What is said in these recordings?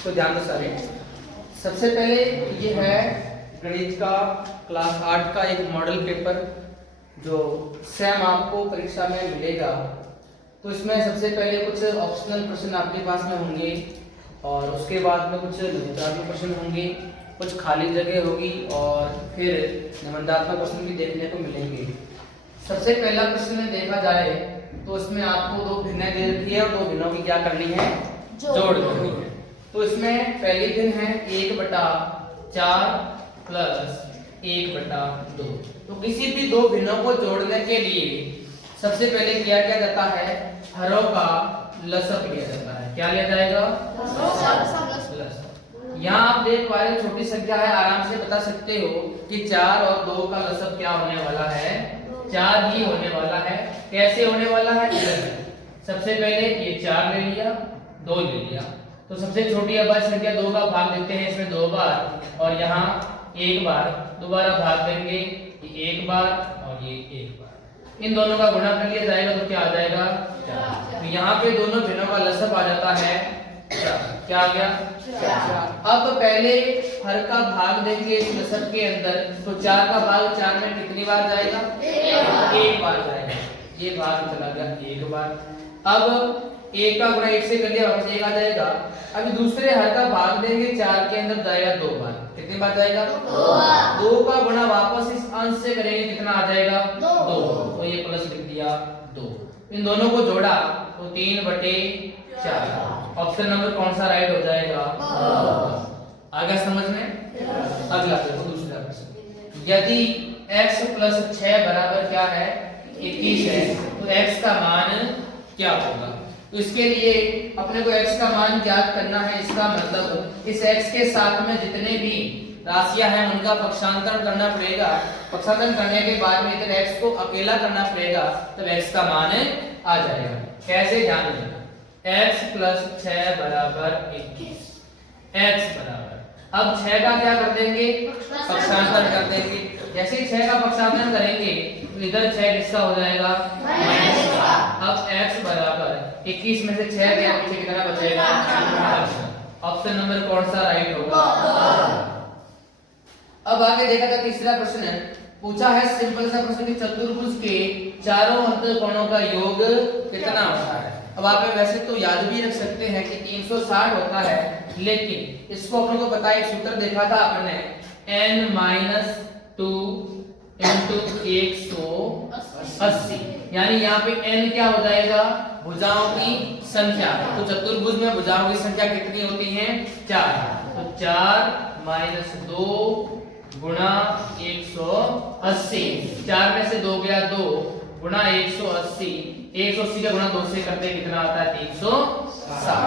तो ध्यान दो सारे। सबसे पहले ये है गणित का क्लास 8 का एक मॉडल पेपर जो सेम आपको परीक्षा में मिलेगा। तो इसमें सबसे पहले कुछ ऑप्शनल प्रश्न आपके पास में होंगे और उसके बाद में कुछ निबंधात्मक प्रश्न होंगे, कुछ खाली जगह होगी और फिर निबंधात्मक प्रश्न भी देखने को मिलेंगे। सबसे पहला प्रश्न देखा जाए तो इसमें आपको दो भिन्नें दे रखी है और दो भिन्नों की क्या करनी है, जोड़ करनी है। तो इसमें पहली भिन्न है 1/4 प्लस 1/2। तो किसी भी दो भिन्नों को जोड़ने के लिए सबसे पहले क्या जाता है, हरों का लसक लिया जाता है। क्या लिया जाएगा, लसक। यहाँ आप देख पा रहे हो छोटी संख्या है, आराम से बता सकते हो कि 4 और 2 का लसक क्या होने वाला है, 4 ही होने वाला है। कैसे होने वाला है, सबसे पहले ये 4 ले लिया, 2 ले लिया, तो सबसे छोटी अभाज्य संख्या 2 का भाग देते हैं इसमें 2 बार और यहाँ 1 बार, दोबारा भाग देंगे ये 1 बार और ये 1 बार। इन दोनों का गुणा कर लिया जाएगा तो क्या आ जाएगा, 4। तो यहाँ पे दोनों भिन्नों का लसक आ जाता है 4। क्या आ गया, 4। अब पहले हर का भाग देंगे इस लसक के अंदर, तो 4 का भाग 4 में कितनी बार जाएगा, 1 बार जाएगा। ये भाग चला गया 1 बार। अब 1 का गुणा 1 से कर लिया, वापस 1 आ जाएगा। अभी दूसरे हर का भाग देंगे 4 के अंदर जाएगा 2 बार। कितनी बार जाएगा, 2 बार। 2 का गुणा वापस इस अंश से करेंगे, कितना आ जाएगा, 2। तो ये प्लस लिख दिया 2। इन दोनों को जोड़ा तो 3/4। ऑप्शन नंबर कौन सा राइट हो जाएगा, आ गया समझ में। अगला देखो दूसरा प्रश्न, यदि x + 6 बराबर क्या है, 21 है, तो x का मान क्या होगा। तो इसके लिए अपने को x का मान ज्ञात करना है। इसका मतलब इस x के साथ में जितने भी राशियां हैं उनका पक्षांतरण करना पड़ेगा। पक्षांतरण करने के बाद में इधर x को अकेला करना पड़ेगा, तब x का मान आ जाएगा। कैसे, ध्यान देना, x + 6 बराबर 21। x बराबर, अब 6 का क्या कर देंगे, पक्षांतरण कर देंगे। जैसे ही 6 का पक्षांतरण करेंगे तो इधर 6 किसका हो जाएगा, अब x बराबर 21 में से 6 गया, पीछे कितना बचेगा, ऑप्शन नंबर कौन सा राइट होगा। अब आगे देखा जाए तीसरा प्रश्न है, पूछा है सिंपल सा प्रश्न कि चतुर्भुज के चारों अंतःकोणों का योग कितना होता है। अब आप वैसे तो याद भी रख सकते हैं कि 360 होता है, लेकिन इसको अपन को पता है, सूत्र देखा था अपने, n-2 × 180, यानी यहाँ पे n क्या हो जाएगा, भुजाओं की संख्या। तो चतुर्भुज में भुजाओं की संख्या कितनी होती है, 4। तो 4 - 2 गुणा 180, 4 में से 2 गया 2 गुणा 180, 180 का गुणा 2 से करते कितना आता है, 360।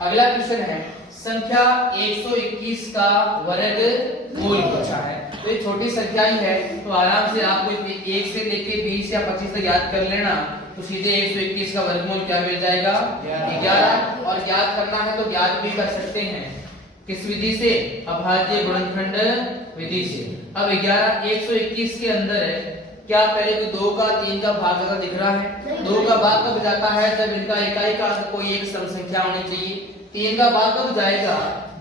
अगला क्वेश्चन है, संख्या 121 का वर्गमूल पूछा है। तो ये छोटी संख्या ही है, तो आराम से आपको 1 से लेके 20 या 25 तक याद कर लेना, तो सीधे 121 का वर्गमूल क्या मिल जाएगा, 11। और याद करना है तो याद भी कर सकते हैं, किस विधि से, अभाज्य गुणनखंड विधि से। अब 121 के अंदर है क्या, पहले तो 2 का 3 का भाग ज्यादा दिख रहा है। 2 का भाग कब जाता है, जब इनका इकाई का कोई एक सम संख्या होनी चाहिए। 3 का भाग कब जाएगा,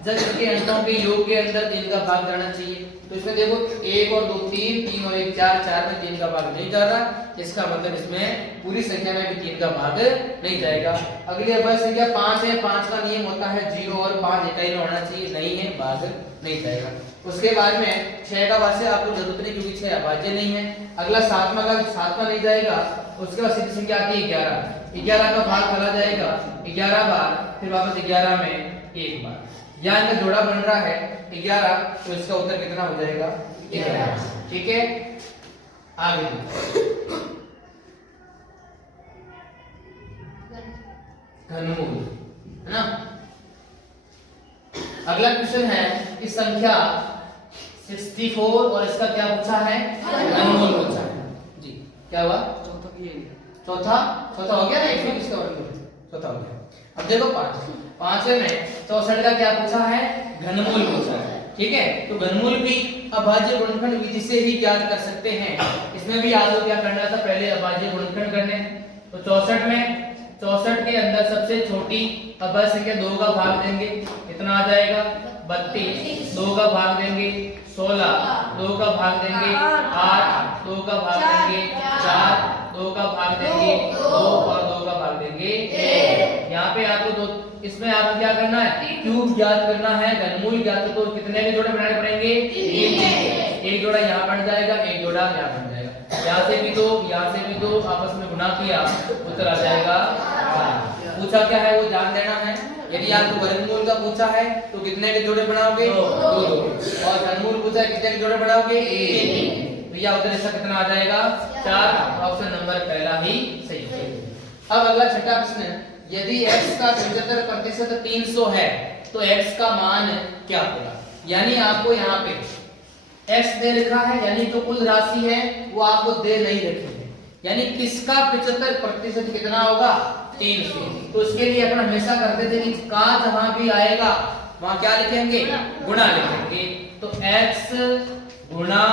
जब इनके अंकों के योग के अंदर 3 का भाग जाना चाहिए। तो इसमें देखो 1 और 2 3, 3 और 1 4, 4 में 3 का भाग नहीं जा रहा, इसका मतलब इसमें पूरी संख्या में भी 3 का भाग नहीं जाएगा। अगली अभाज्य संख्या 5 है, 5 का नियम होता है 0 और 5 इकाई में होना चाहिए, नहीं है, भाग नहीं जाएगा। उसके बाद में 6 का भाग से आपको जरूरत नहीं, क्योंकि 6 अभाज्य नहीं है। अगला 7वां का 7वां नहीं जाएगा। उसके बाद सीधी संख्या आती है 11, 11 का भाग चला जाएगा 11 बार, फिर वापस 11 में 1 बार। यहाँ इनका जोड़ा बन रहा है 11, तो इसका उत्तर कितना हो जाएगा, 11। ठीक है, आगे घनमूल है ना। अगला क्वेश्चन है कि संख्या 64 और इसका क्या पूछा है, घनमूल पूछा है जी। क्या हुआ, चौथा हो गया ना, 120 का वर्गमूल चौथा हो गया। अब देखो 5वें में 64 का क्या पूछा है, घनमूल पूछा है। ठीक है, तो घनमूल भी अभाज्य गुणनखंड विधि से ही ज्ञात कर सकते हैं। इसमें भी आपको क्या करना था, पहले अभाज्य गुणनखंड करने। तो 64 में 64 के अंदर सबसे छोटी अभय संख्या 2 का भाग देंगे, कितना आ जाएगा 32, 2 का भाग देंगे 16, 2 का भाग देंगे 8, 2 का भाग देंगे 4, 2 का भाग देंगे 2 और 2 का भाग देंगे 1। यहाँ पे आपको दो, इसमें आपको क्या करना है, क्यूब ज्ञात करना है, घनमूल ज्ञात। तो कितने के जोड़े बनाने पड़ेंगे, 3। एक जोड़ा यहाँ बन जाएगा, एक जोड़ा यहाँ बन जाएगा। यहाँ से भी दो, यहाँ से भी दो, आपस में गुना किया, उत्तर आ जाएगा 5। पूछा क्या है वो ध्यान देना है। यदि आपको वर्गमूल का पूछा है तो कितने के जोड़े बनाओगे, 2। और घनमूल पूछा है कितने के जोड़े बनाओगे, 1। तो यह उत्तर इसका कितना आ जाएगा 4। ऑप्शन नंबर पहला ही सही है। अब अगला छठा प्रश्न, यदि x का 75% 300 है तो x का मान क्या होगा। यानी आपको यहाँ पे x दे रखा है, यानी जो कुल राशि है वो आपको दे नहीं रखी है, यानी किसका 75% कितना होगा, 300। तो उसके लिए अपन हमेशा करते थे कि का जहां भी आएगा वहां क्या लिखेंगे, गुणा लिखेंगे। तो x गुणा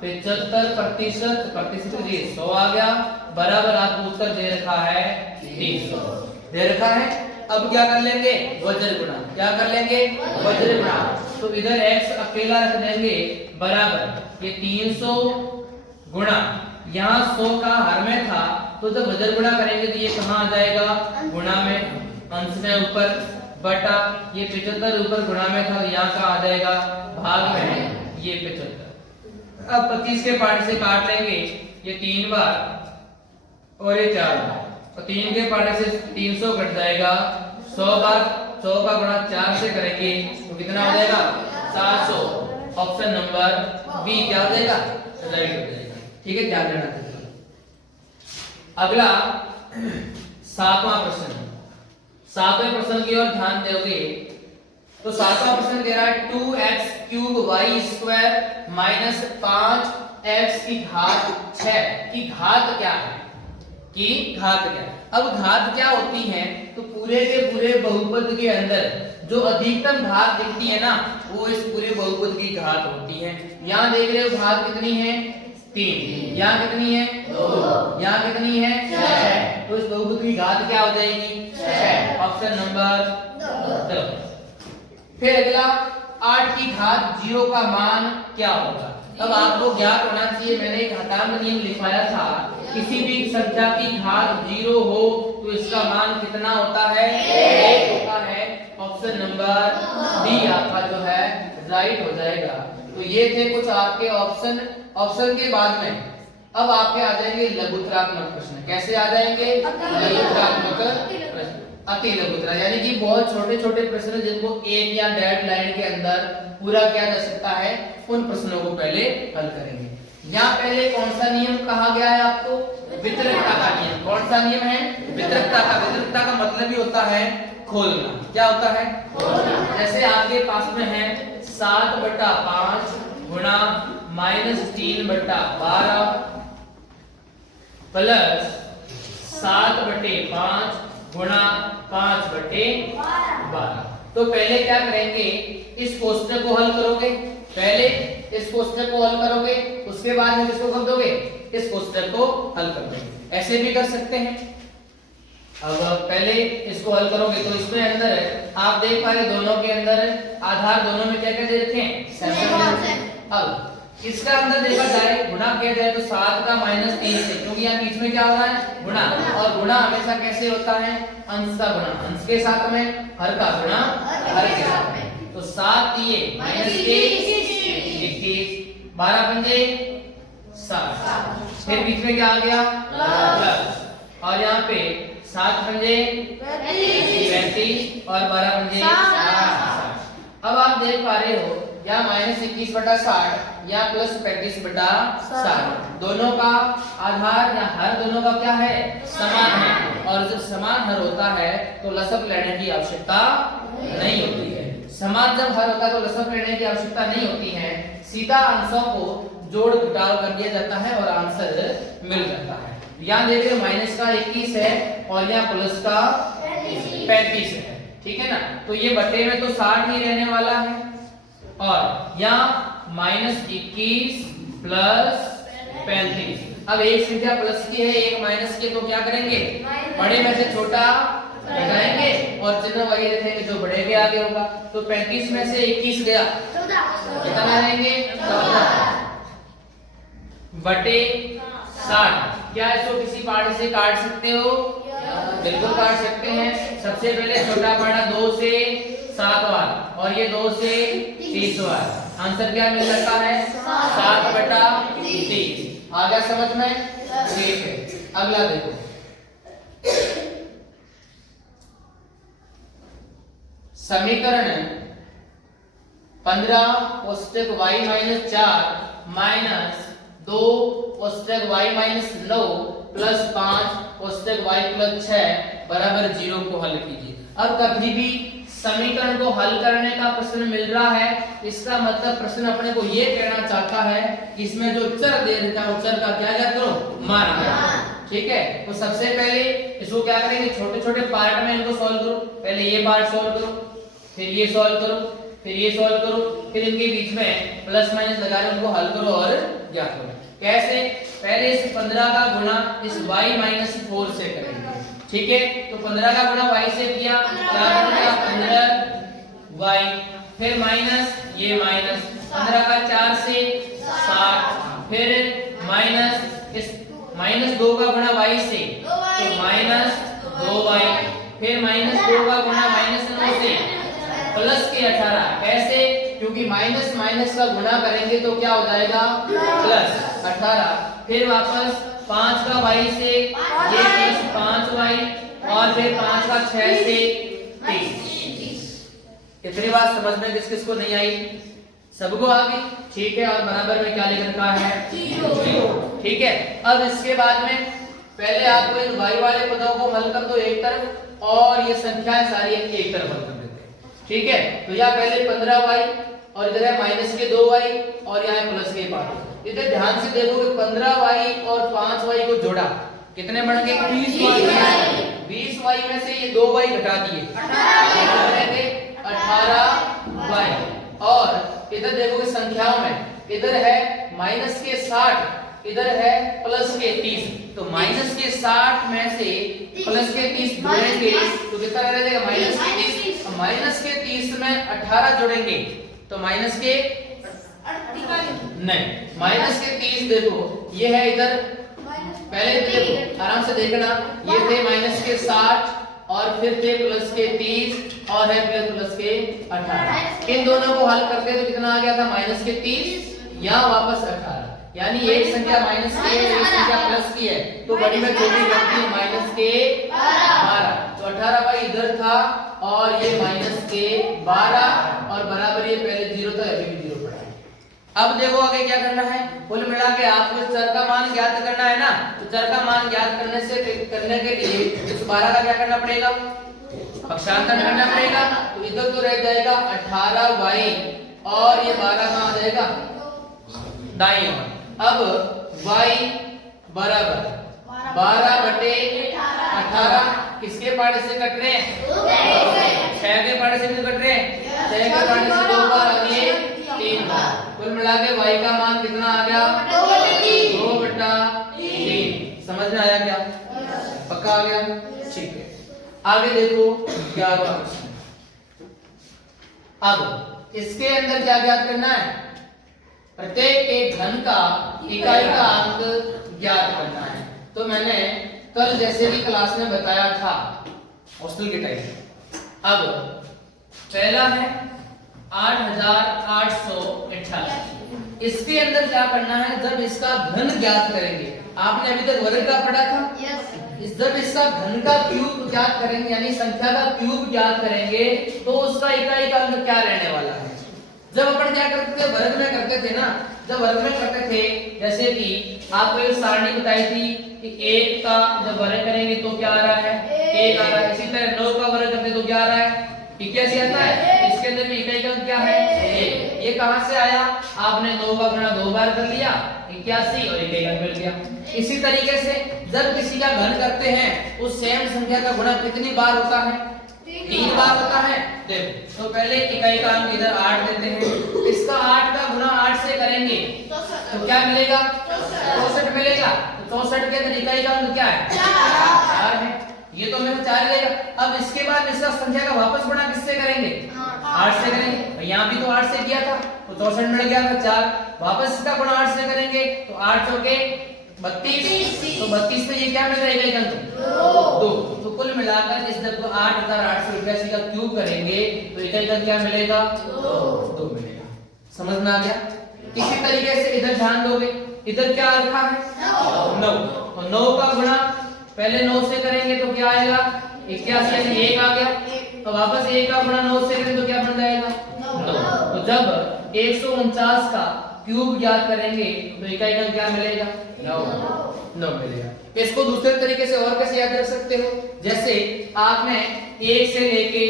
75%, प्रतिशत 100 आ गया, बराबर आपको उत्तर दे रखा है 300 दे रखा है। अब क्या कर लेंगे, वज्र गुणा। क्या कर लेंगे, वज्र गुणा। तो इधर x अकेला रख देंगे बराबर ये 300 गुणा, यहाँ 100 का हर में था, तो जब वज्र गुणा करेंगे तो ये कहाँ आ जाएगा, गुणा में, अंश में ऊपर, बटा ये 75 ऊपर गुणा में था, यहाँ का आ जाएगा भाग में है ये 75। अब 25 के पार्ट से काट लेंगे, ये 3 बार और ये 4 बार, और 3 के पार्ट से 300 कट जाएगा 100 बार, 100 का गुणा 4 से करेंगे तो कितना हो जाएगा 400। ऑप्शन नंबर बी क्या हो जाएगा, राइट हो जाएगा। ठीक है, ध्यान देना। अगला 7वां प्रश्न, 7वें प्रश्न की ओर ध्यान दोगे तो 7वां प्रश्न कह रहा है 2x³ y² माइनस 5x की घात 6 की घात क्या है, की घात क्या है। अब घात क्या होती है, तो पूरे के पूरे बहुपद के अंदर जो अधिकतम घात दिखती है ना, वो इस पूरे बहुपद की घात होती है। यहाँ देख रहे हो घात कितनी है, 3, यहाँ कितनी है 2, यहाँ कितनी है 6, तो इस बहुपद की घात क्या हो जाएगी 6। Option number 2। फिर अगला 8 की घात 0 का मान क्या होगा। अब आपको ज्ञात होना चाहिए, मैंने एक घातांक नियम लिखवाया था, किसी भी संख्या की घात 0 हो तो इसका मान कितना होता है, 1 होता है। ऑप्शन नंबर बी आपका जो है राइट हो जाएगा। तो ये थे कुछ आपके ऑप्शन। ऑप्शन के बाद में अब आपके आ जाएंगे लघुत्तरात्मक प्रश्न। कैसे आ जाएंगे, लघुत्तरात्मक प्रश्न, अति लघुत्तरा, यानी कि बहुत छोटे छोटे प्रश्न जिनको एक या डेढ़ लाइन के अंदर पूरा किया जा सकता है, उन प्रश्नों को पहले हल करेंगे। यहाँ पहले कौन सा नियम कहा गया है आपको, वितरकता का नियम। कौन सा नियम है, वितरकता का। वितरकता का मतलब ही होता है खोलना। क्या होता है, खोलना। जैसे आपके पास में है 7/5 गुणा -3/12 प्लस 7/5 गुणा 5/12। तो पहले क्या करेंगे, इस कोष्टक को हल करोगे, पहले इस कोष्टक को हल करोगे, उसके बाद में किसको कर दोगे, इस कोष्टक को हल कर दोगे। ऐसे भी कर सकते हैं। अब पहले इसको हल करोगे तो इसमें अंदर आप देख पा रहे दोनों के अंदर आधार दोनों में क्या क्या दे रखे हैं, 7। अब इसका अंदर देखा जाए, गुणा किया जाए तो 7 का -3 से, क्योंकि यहाँ बीच में क्या हो रहा है, गुणा। और गुणा हमेशा कैसे होता है, अंश का गुणा अंश के साथ में, हर का गुणा हर के साथ में। तो 7 दिए -21, 12 पंजे 60, फिर बीच में क्या आ गया प्लस, और यहाँ पे 7 पंजे 35 और 12 पंजे 60। अब आप देख पा रहे हो या -21/60 या +35/60, दोनों का आधार या हर दोनों का क्या है, समान है। और जब समान हर होता है तो लसक लेने की आवश्यकता नहीं होती है। समान जब हर होता है तो लसक लेने की आवश्यकता नहीं होती है, सीधा अंशों को जोड़ घटाव कर दिया जाता है और आंसर मिल जाता है। यहाँ देख रहे हो माइनस का 21 है और यहाँ प्लस का 35 है, ठीक है ना। तो ये बटे में तो 60 ही रहने वाला है, और यहाँ -21 + 35 अब एक संख्या प्लस की है, एक माइनस की, तो क्या करेंगे, बड़े में से छोटा घटाएंगे और चिन्ह वही रखेंगे जो बड़े के आगे होगा। तो 35 में से 21 गया, कितना रहेंगे, 14 बटे 60। क्या इसको किसी पार्ट से काट सकते हो, बिल्कुल काट सकते हैं। सबसे पहले छोटा पार्ट 2 से 7 बार और ये 2 से 30 बार, आंसर क्या मिल सकता है, 7 बटा 30। आ गया समझ में, ठीक है। अगला देखो, समीकरण 15 कोष्टक y minus 4 minus 2 कोष्टक y minus 9 plus 5 कोष्टक y plus 6 बराबर 0 को हल कीजिए। अब कभी भी समीकरण को हल करने का प्रश्न मिल रहा है, इसका मतलब प्रश्न अपने को ये कहना चाहता है कि इसमें जो चर दे रखा है, चर का क्या करो, मान करो, ठीक है। तो सबसे पहले इसको क्या करेंगे, छोटे छोटे पार्ट में इनको सॉल्व करो। पहले ये पार्ट सॉल्व करो, फिर ये सॉल्व करो, फिर ये सॉल्व करो, फिर इनके बीच में प्लस माइनस लगा कर उनको हल करो और ज्ञात करो। कैसे, पहले इस 15 का गुणा इस y माइनस 4 से करेंगे, ठीक है। तो 15 का गुणा y से किया, क्या बनेगा, 15y, फिर माइनस ये माइनस 15 का 4 से 60, फिर माइनस इस माइनस 2 का गुणा y से, तो माइनस 2y, फिर माइनस 2 का गुणा माइनस 9 से प्लस के 18। कैसे, क्योंकि माइनस माइनस का गुणा करेंगे तो क्या हो जाएगा, प्लस 18, फिर वापस 5 का y से ये प्लस 5y और फिर 5 का 6 से 30। कितनी बात समझ में किस किस को नहीं आई, सबको आ गई, ठीक है। और बराबर में क्या लिख रखा है, 0, ठीक है। अब इसके बाद में पहले आपको इन y वाले पदों को हल कर दो एक तरफ और ये संख्याएं सारी एक तरफ हल कर देते हैं, ठीक है। तो यहाँ पहले 15y और इधर है माइनस के 2y और यहाँ प्लस के 5। इधर ध्यान से देखोगे 15y और 5y को जोड़ा, कितने बन गए, 20y में से ये 2y घटा दिए, 18y। और इधर देखोगे संख्याओं में, इधर है माइनस के 60, इधर है प्लस के 30, तो माइनस के 60 में से प्लस के 30 जोड़ेंगे तो कितना रह जाएगा, माइनस के 30। माइनस के 30 में 18 जोड़ेंगे तो माइनस के नहीं, माइनस के 30 देखो ये है इधर, पहले देखो आराम से देखना, ये थे माइनस के 60 और फिर थे प्लस के 30 और है प्लस के 18। इन दोनों को हल करते तो कितना आ गया था, माइनस के 30, यहाँ वापस 18। यानी एक संख्या माइनस की है, एक संख्या प्लस की है, तो बड़ी में छोटी बनती है माइनस के 12। तो 18y इधर था और ये माइनस के 12 और बराबर ये पहले 0 था, अभी भी 0 पड़ा है। अब देखो आगे क्या करना है, कुल मिला के आपको चर का मान ज्ञात करना है ना। तो चर का मान ज्ञात करने के लिए इस 12 का क्या करना पड़ेगा, पक्षांतर करना पड़ेगा। तो इधर तो रह जाएगा 18y और ये 12 कहाँ आ जाएगा, दाईं ओर। अब y बराबर 12 बटे 18 किसके पार्ट से कट रहे हैं, 6 के पार्ट से कट रहे हैं, 6 के पार्ट से 2 बार और ये 3 बार। कुल मिला के y का मान कितना आ गया, 2 बटा 3। समझ में आया क्या, पक्का आ गया, ठीक है। आगे देखो 11वां प्रश्न। अब इसके अंदर क्या ज्ञात करना है, प्रत्येक एक घन का इकाई का अंक ज्ञात करना है। तो मैंने कल जैसे भी क्लास में बताया था हॉस्टल के टाइम। अब पहला है 8888। इसके अंदर क्या करना है, जब इसका घन ज्ञात करेंगे, आपने अभी तक वर्ग का पढ़ा था, जब इसका घन का क्यूब ज्ञात करेंगे यानी संख्या का क्यूब ज्ञात करेंगे तो उसका इकाई का अंक क्या रहने वाला है। जब अपन क्या करते थे, वर्ग में करते थे ना, जब वर्ग में करते थे जैसे कि आपको एक सारणी बताई थी कि 1 का जब वर्ग करेंगे तो क्या आ रहा है, 1 आ रहा है। इसी तरह 9 का वर्ग करते तो क्या आ रहा है, 81 आता है। इसके अंदर भी इकाई का अंक क्या है, 1। ये कहां से आया, आपने 9 का गुणा 2 बार कर लिया, 81 और इकाई का मिल गया। इसी तरीके से जब किसी का घन करते हैं उस सेम संख्या का गुणा कितनी बार होता है, 3 बार होता है। देखो तो पहले इकाई का अंक इधर 8 देते हैं, इसका 8 का गुणा 8 से करेंगे तो क्या मिलेगा, 64 मिलेगा। तो तो 64 के अंदर इकाई का अंक क्या है? 4 है। ये तो हमें 4 लेगा। अब इसके बाद इसका संख्या का वापस गुणा किससे करेंगे? 8 से करेंगे। यहाँ भी तो 8 से किया था तो 64 मिल गया था 4। वापस इसका गुणा 8 से करेंगे तो 8 चौके 32। तो 32 पे ये क्या मिल जाएगा? एक अंक 2। तो कुल मिलाकर इस जब 8888 का क्यूब करेंगे तो इकाई का क्या मिलेगा? 2 मिलेगा। समझ में आ गया? इसी तरीके से इधर ध्यान दोगे, इधर क्या रखा है? 9। तो 9 का गुणा पहले 9 से करेंगे तो क्या आएगा? 81 यानी 1 आ गया। तो वापस 1 का गुणा 9 से करें तो क्या बन जाएगा? 9। तो जब 149 का क्यूब ज्ञात करेंगे तो इकाई का क्या मिलेगा? 9 मिलेगा। इसको दूसरे तरीके से और कैसे याद रख सकते हो? जैसे आपने 1 से लेके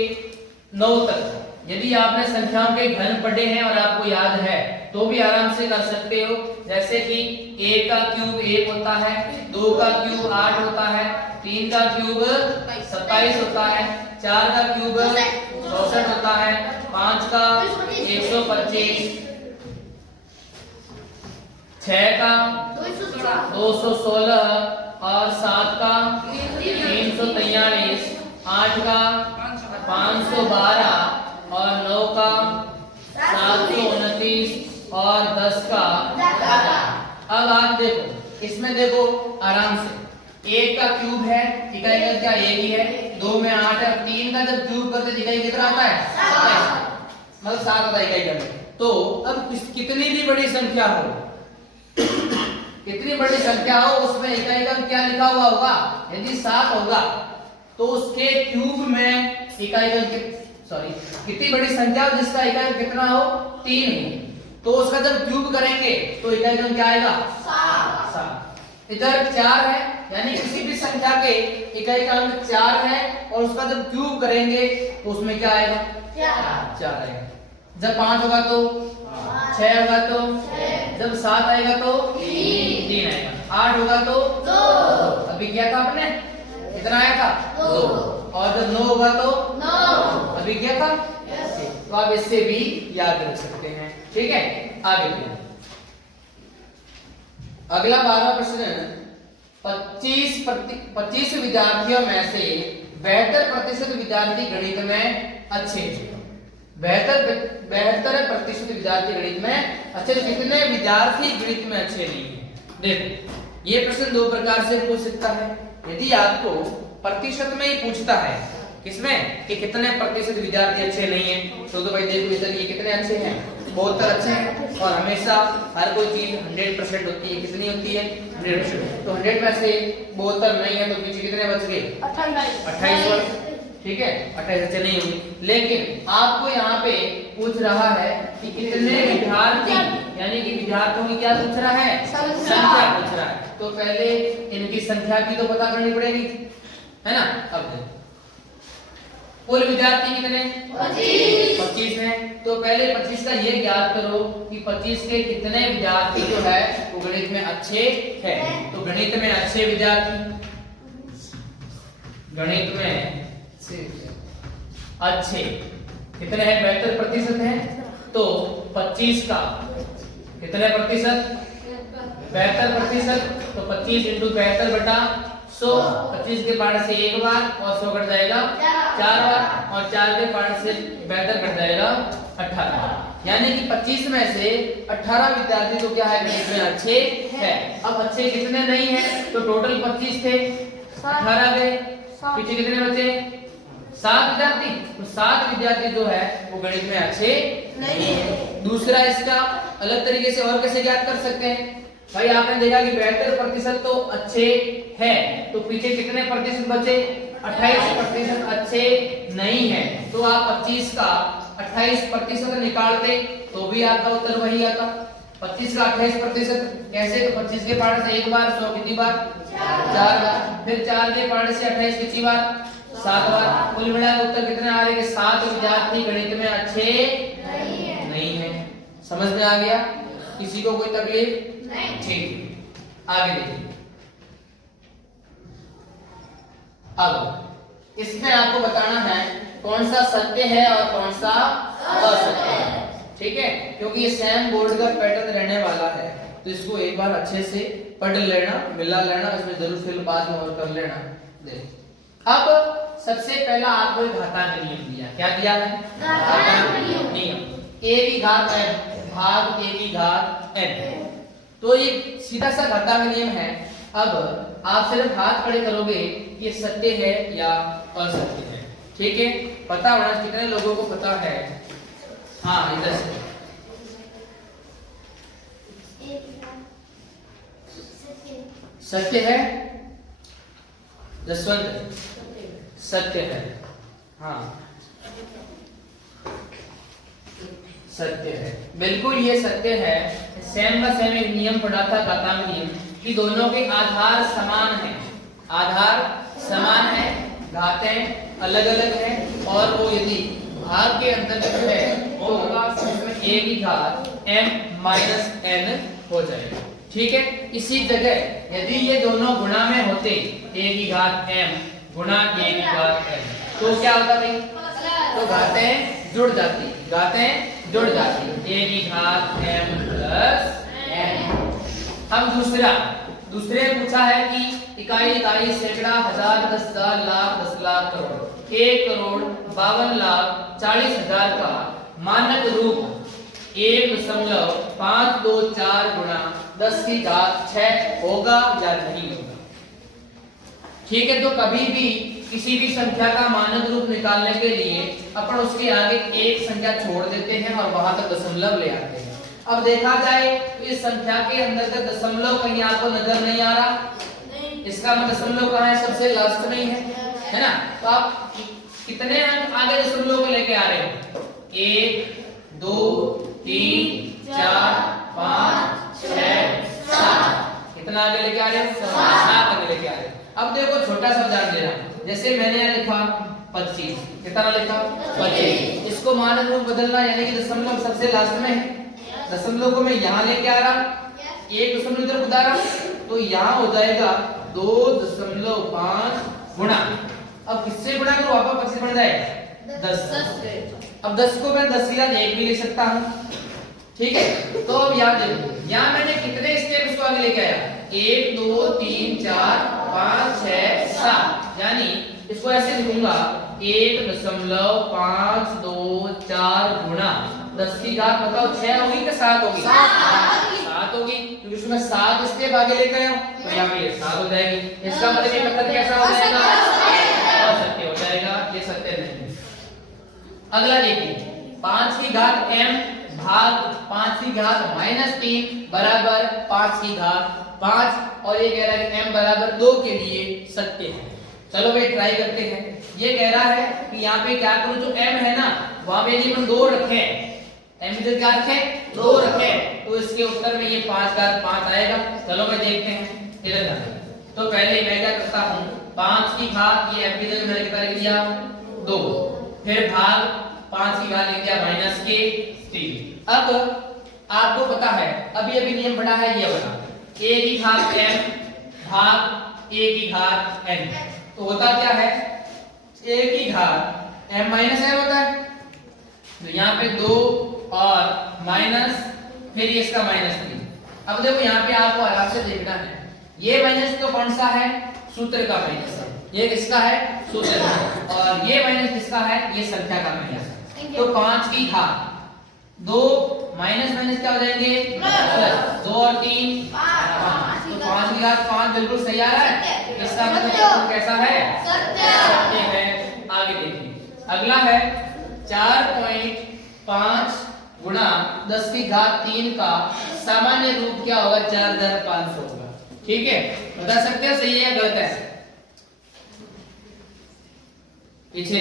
9 तक यदि आपने संख्याओं के घन पढ़े हैं और आपको याद है तो भी आराम से कर सकते हो। जैसे कि 1 का क्यूब 1 होता है, 2 का क्यूब 8 होता है, 3 का क्यूब 27 होता है, 4 का क्यूब 64 होता है, 5 का 125, 6 का 216 और 7 का 343, 8 का 512 और 9 का 729 और 10 का। अब आप देखो इसमें देखो आराम से 1 का क्यूब है, इकाई का क्या 1 ही है, 2 में 8 है, 3 का जब क्यूब करते इकाई कितना आता है? 7 मतलब 7 आता है इकाई का। तो अब कितनी भी बड़ी संख्या हो कितनी बड़ी संख्या हो उसमें इकाई का क्या लिखा हुआ होगा? यदि 7 होगा तो उसके क्यूब में इकाई का कितनी बड़ी संख्या हो जिसका इकाई कितना हो? 3 हो तो उसका जब क्यूब करेंगे तो इकाई का क्या आएगा? 7। इधर 4 है यानी किसी भी संख्या के इकाई का अंक 4 है और उसका जब क्यूब करेंगे तो उसमें क्या आएगा? 4 आएगा। जब 5 होगा तो 6 होगा तो जब 7 आएगा तो 3 आएगा, 8 होगा तो 2। अभी क्या था आपने? कितना आया था? 2। और जब 9 होगा तो 9। अभी क्या था? तो आप इससे भी याद रख सकते हैं। ठीक है, आगे बढ़िए। अगला 12वां प्रश्न, 25 विद्यार्थियों में से 72% विद्यार्थी गणित में अच्छे हैं। 72% विद्यार्थी गणित में अच्छे, तो कितने विद्यार्थी गणित में अच्छे नहीं है? देखो ये प्रश्न दो प्रकार से पूछ सकता है। यदि आपको प्रतिशत में ही पूछता है किसमें कि कितने प्रतिशत विद्यार्थी अच्छे नहीं हैं तो भाई देखो इधर ये कितने अच्छे हैं? 72 अच्छे हैं। और हमेशा हर कोई चीज 100% होती है। कितनी होती है? 100%। तो 100 में से 72 नहीं है तो पीछे कितने बच गए? 28। ठीक है, 28 अच्छे नहीं होंगे। लेकिन आपको यहाँ पे पूछ रहा है कि कितने विद्यार्थी, यानी कि विद्यार्थियों की क्या पूछ रहा है? संख्या पूछ रहा है। तो पहले इनकी संख्या की तो पता करनी पड़ेगी, है ना? अब देखो कुल विद्यार्थी कितने? 25 हैं। तो पहले 25 का ये ज्ञात करो कि 25 के कितने विद्यार्थी जो है वो गणित में अच्छे हैं। तो गणित में अच्छे विद्यार्थी, गणित में अच्छे कितने हैं? 72% हैं। तो 25 का कितने प्रतिशत? 72%। तो 25 इंटू 72 बटा 100। 25 के पार्ट से एक बार और 100 कट जाएगा 4 बार और 4 के पार्ट से 72 कट जाएगा 18। यानी कि 25 में से 18 विद्यार्थी तो क्या है? गणित में अच्छे हैं। अब अच्छे कितने नहीं है? तो टोटल 25 थे, 18 गए, पीछे कितने बचे? 7 विद्यार्थी। तो 7 विद्यार्थी जो है वो गणित में अच्छे नहीं है। दूसरा इसका अलग तरीके से और कैसे ज्ञात कर सकते हैं? भाई आपने देखा कि 72% तो अच्छे हैं, तो पीछे कितने प्रतिशत बचे? 28% अच्छे नहीं है। तो आप 25 का 28% निकालते तो भी आपका उत्तर वही आता। 25 का 28% कैसे? तो 25 के पार्ट से एक बार, 100 कितनी बार? 4 बार, फिर 4 के पार्ट से 28 कितनी बार? 7 बार। कुल मिलाकर उत्तर कितने आ रहे? 7 विद्यार्थी गणित में अच्छे नहीं है। समझ में आ गया? किसी को कोई तकलीफ? ठीक, आगे देखिए। अब इसमें आपको बताना है कौन सा सत्य है और कौन सा असत्य है। ठीक है, क्योंकि ये सेम बोर्ड का पैटर्न रहने वाला है। तो इसको एक बार अच्छे से पढ़ लेना, मिला लेना, इसमें जरूर फिर बाद में और कर लेना। देखो अब सबसे पहला आपको एक घातांक नियम दिया। क्या दिया है? घातांक नियम। a की घात n भाग a की घात n। तो ये सीधा सा घातांक नियम है। अब आप सिर्फ हाथ खड़े करोगे ये सत्य है या असत्य है। ठीक है, पता होना, कितने लोगों को पता है? हाँ, इधर से सत्य है जसवंत, सत्य है। हाँ सत्य है, बिल्कुल ये सत्य है। सेम का सेम एक नियम पढ़ा था, घातांक नियम, कि दोनों के आधार समान हैं। आधार समान है, घातें अलग अलग हैं, और वो यदि भाग के अंतर्गत है वो होगा उसमें a की घात m माइनस n हो जाएगा। ठीक है, इसी जगह यदि ये दोनों गुणा में होते, a की घात m गुणा a की घात n, तो क्या होता भाई? तो घातें जुड़ जाती, घातें जुड़ जाती, a की घात m प्लस n। हम दूसरे पूछा है कि इकाई सैकड़ा, हजार, 10,000, लाख, 10 लाख, करोड़, 1 करोड़ 52 लाख 40,000 का मानक रूप 1.524 गुणा 10 की घात 6 होगा या नहीं होगा। ठीक है, तो कभी भी किसी भी संख्या का मानक रूप निकालने के लिए अपन उसके आगे एक संख्या छोड़ देते हैं और वहां तक दशमलव ले आते हैं। अब देखा जाए तो इस संख्या के अंदर का दशमलव कहीं आपको नजर नहीं आ रहा, इसका मतलब दशमलव कहाँ है? सबसे लास्ट में ही है ना? तो आप कितने अंक आगे दशमलव को लेके आ रहे हो? 1 2 3 4 5 6 7, कितना आगे लेके आ रहे हो? 7 आगे लेके आ रहे हो। अब देखो छोटा सा उदाहरण दे रहा हूं, जैसे मैंने यहाँ लिखा 25, कितना लिखा? 25। इसको मानक रूप बदलना, यानी कि दशमलव सबसे लास्ट में है, दशमलव को मैं यहाँ लेके आ रहा, एक दशमलव इधर बुला रहा, तो यहाँ हो जाएगा 2.5 गुणा, अब किससे गुणा करूं? वापस 25 बन जाए 10। अब 10 को मैं 10 की घात 1 भी लिख सकता हूं। ठीक है, तो अब याद देखो, यहाँ मैंने कितने स्टेप इसको आगे लेके आया? 1 2 3 4 5 6 7, यानी इसको ऐसे लिखूंगा 1.524 गुणा 10 की घात, बताओ 6 होगी कि 7 होगी? 7 होगी, क्योंकि उसमें 7 स्टेप आगे लेकर आया हूं, तो यहाँ पे ये 7 हो जाएगी। इसका मतलब ये पद्धति कैसा हो जाएगा? असत्य हो जाएगा, ये सत्य नहीं। अगला देखिए, 5 की घात m भाग 5 की घात माइनस 3 बराबर 5 की घात 5, और ये कह रहा है कि m बराबर 2 के लिए सत्य है। चलो भाई ट्राई करते हैं। ये कह रहा है कि यहाँ पे क्या करूं, जो m है ना वहां पे यदि हम 2 रखें, m इधर क्या रखें? 2 रखें, तो इसके उत्तर में ये 5 घात 5 आएगा। चलो भाई देखते हैं, इधर जाते हैं। तो पहले मैं क्या करता हूँ, 5 की घात, ये m की जगह मैंने कितना लिख दिया? 2, फिर भाग 5 की घात लिख दिया माइनस के 3। अब आपको पता है, अभी अभी नियम पढ़ा है ये वाला, a की घात m भाग a की घात n, तो होता क्या है? a की घात m माइनस n होता है, तो यहाँ पे 2 और माइनस, फिर ये इसका माइनस 3। अब देखो यहाँ पे आपको आराम से देखना है, ये माइनस तो कौन सा है? सूत्र का माइनस है, ये किसका है? सूत्र का, और ये माइनस किसका है? ये संख्या का माइनस है। तो 5 की घात 2 माइनस माइनस क्या हो जाएंगे? प्लस, 2 और 3 5, तो 5 की घात 5 बिल्कुल सही आ रहा है, इसका मतलब कैसा है? सत्य है। आगे देखिए, अगला है 4.5 गुणा 10 की घात 3 का सामान्य रूप क्या होगा? 4,500 होगा। ठीक है, बता सकते हैं सही है या गलत है? पीछे,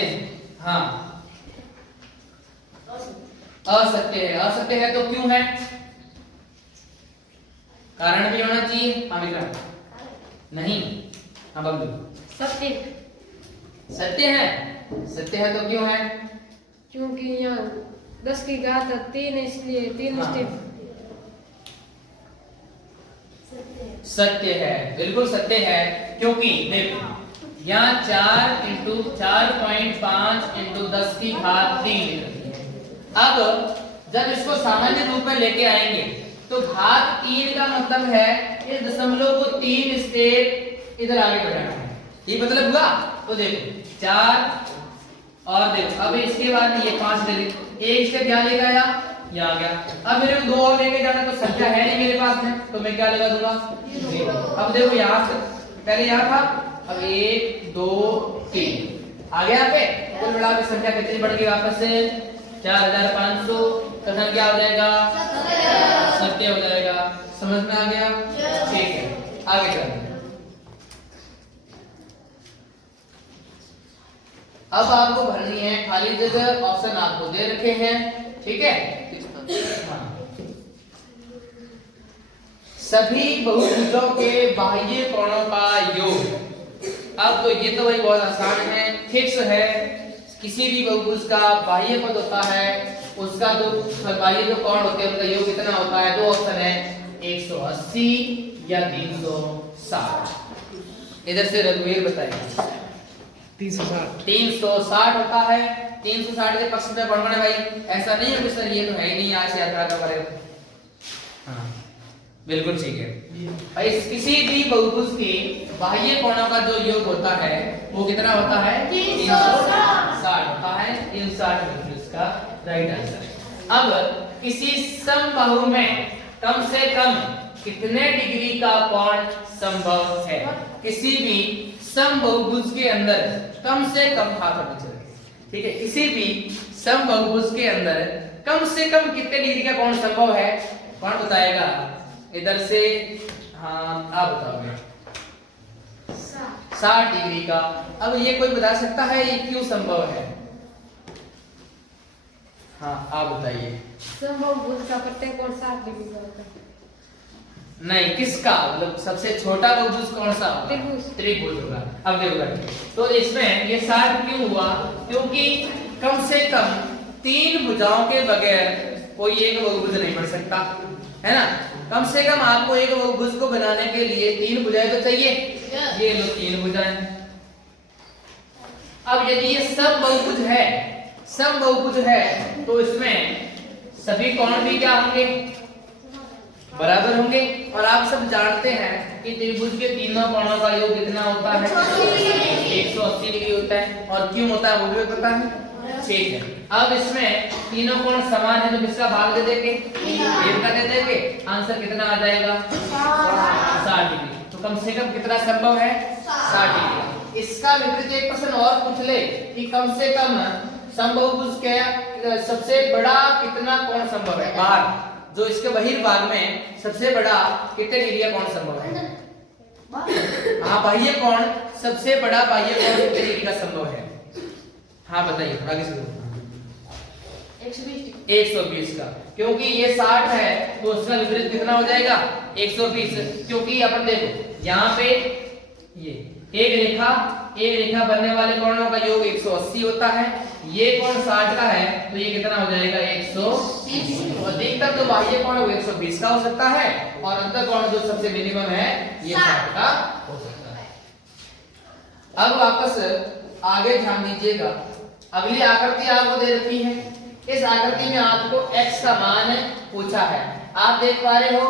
हाँ असत्य है। असत्य है तो क्यों है? कारण भी होना चाहिए। हाँ विक्रम, नहीं, हाँ बब्लू, सत्य। सत्य है। सत्य है तो क्यों है? क्योंकि यहाँ 10 की घात 3, इसलिए 3 स्टेप। सत्य है, बिल्कुल सत्य है, क्योंकि देखो यहाँ 4 इंटू 4.5 इंटू 10 की घात 3 लिख रही है। अब जब इसको सामान्य रूप में लेके आएंगे तो घात 3 का मतलब है इस दशमलव को 3 स्टेप इधर आगे बढ़ाना है। ये मतलब हुआ। तो देखो 4 और देखो अब इसके बाद ये 5 ले ली, एक स्टेप यहाँ लेकर आया, यहाँ आ गया। अब मेरे को 2 और लेके जाना, तो संख्या है नहीं मेरे पास में, तो मैं क्या लगा दूंगा 0। अब देखो यहाँ से पहले यहाँ था, अब 1 2 3 आ गया यहाँ पे, कुल मिला के संख्या कितनी बढ़ गई वापस से 4500। कथन क्या हो जाएगा, सत्य हो जाएगा। समझ में आ गया? ठीक है, आगे चलते हैं। अब आपको भरनी है खाली जगह, ऑप्शन आपको दे रखे हैं, ठीक है। हाँ। सभी बहुभुजों के बाह्य कोणों का योग। अब तो ये तो भाई बहुत आसान है, फिक्स है। किसी भी बहुभुज का बाह्य पद होता है, उसका जो बाह्य जो कोण होते हैं उनका योग कितना होता है। दो ऑप्शन है, 180 या 360। इधर से रघुवीर बताइए। 360 होता है। 360 के पक्ष में पढ़ना भाई, ऐसा नहीं है कि सर ये तो है ही नहीं, आज यात्रा का पड़ेगा। हाँ बिल्कुल ठीक है भाई। किसी भी बहुभुज के बाह्य कोणों का जो योग होता है वो कितना होता है, 360 होता है। 360 बिल्कुल इसका राइट आंसर है। अब किसी समबाहु में कम से कम कितने डिग्री का कोण संभव है। किसी भी समबहुभुज के अंदर कम से कम हाथ रखना चाहिए, ठीक है। किसी भी समबहुभुज के अंदर कम से कम कितने डिग्री का कोण संभव है, कौन बताएगा इधर से। हाँ आप बताओगे 60 डिग्री का। अब ये कोई बता सकता है ये क्यों संभव है? हाँ आप बताइए। समबाहुभुज का प्रत्येक कोण 60 डिग्री का होता है। नहीं, किसका मतलब सबसे छोटा बहुभुज कौन सा होगा? त्रिभुज होगा। अब देखो तो इसमें ये 60 क्यों हुआ, क्योंकि कम से कम 3 भुजाओं के बगैर कोई एक बहुभुज नहीं बन सकता, है ना। कम से कम आपको एक बहुभुज को बनाने के लिए 3 भुजाएं तो चाहिए। ये लो 3 भुजाएं। अब यदि ये सब बहुभुज है, सब बहुभुज है, तो इसमें सभी कोण भी क्या होंगे, बराबर होंगे। और आप सब जानते हैं कि त्रिभुज के तीनों कोणों का योग कितना होता है, 180 डिग्री होता है। और क्यों होता है वो भी पता है, ठीक है। अब इसमें तीनों कोण समान है, तो किसका भाग दे देंगे, एक का दे देंगे। आंसर कितना आ जाएगा, 60 डिग्री। तो कम से कम कितना संभव है, 60 डिग्री। इसका विपरीत एक प्रश्न और पूछ ले कि कम से कम समबाहुभुज के सबसे बड़ा कितना कोण संभव है, बाहर जो इसके बहिर्भाग में सबसे बड़ा कितने डिग्री का कोण संभव है। हाँ बाह्य कोण, सबसे बड़ा बाह्य कोण कितने डिग्री का संभव है। हाँ बताइए आगे से। 120 का, क्योंकि ये 60 है तो उसका विपरीत कितना हो जाएगा, 120। क्योंकि अपन देखो यहाँ पे ये एक रेखा बनने वाले कोणों का योग 180 होता है। ये कोण 60 का है तो ये कितना हो जाएगा, 120। अधिकतम जो बाह्य कोण वो 120 का हो सकता है, और अंतर कोण जो सबसे मिनिमम है ये 60 का हो सकता है। अब वापस आगे ध्यान दीजिएगा, अगली आकृति आपको दे रखी है। इस आकृति में आपको x का मान पूछा है। आप देख पा रहे हो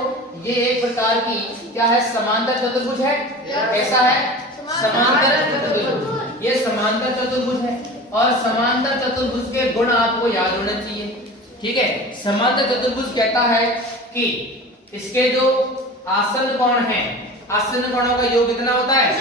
ये एक प्रकार की क्या है, समांतर चतुर्भुज है। कैसा है, समांतर चतुर्भुज। ये समांतर चतुर्भुज है और समांतर चतुर्भुज के गुण आपको याद होने चाहिए, ठीक है। समांतर चतुर्भुज कहता है कि इसके जो आसन कोण हैं, आसन कोणों का योग कितना होता है,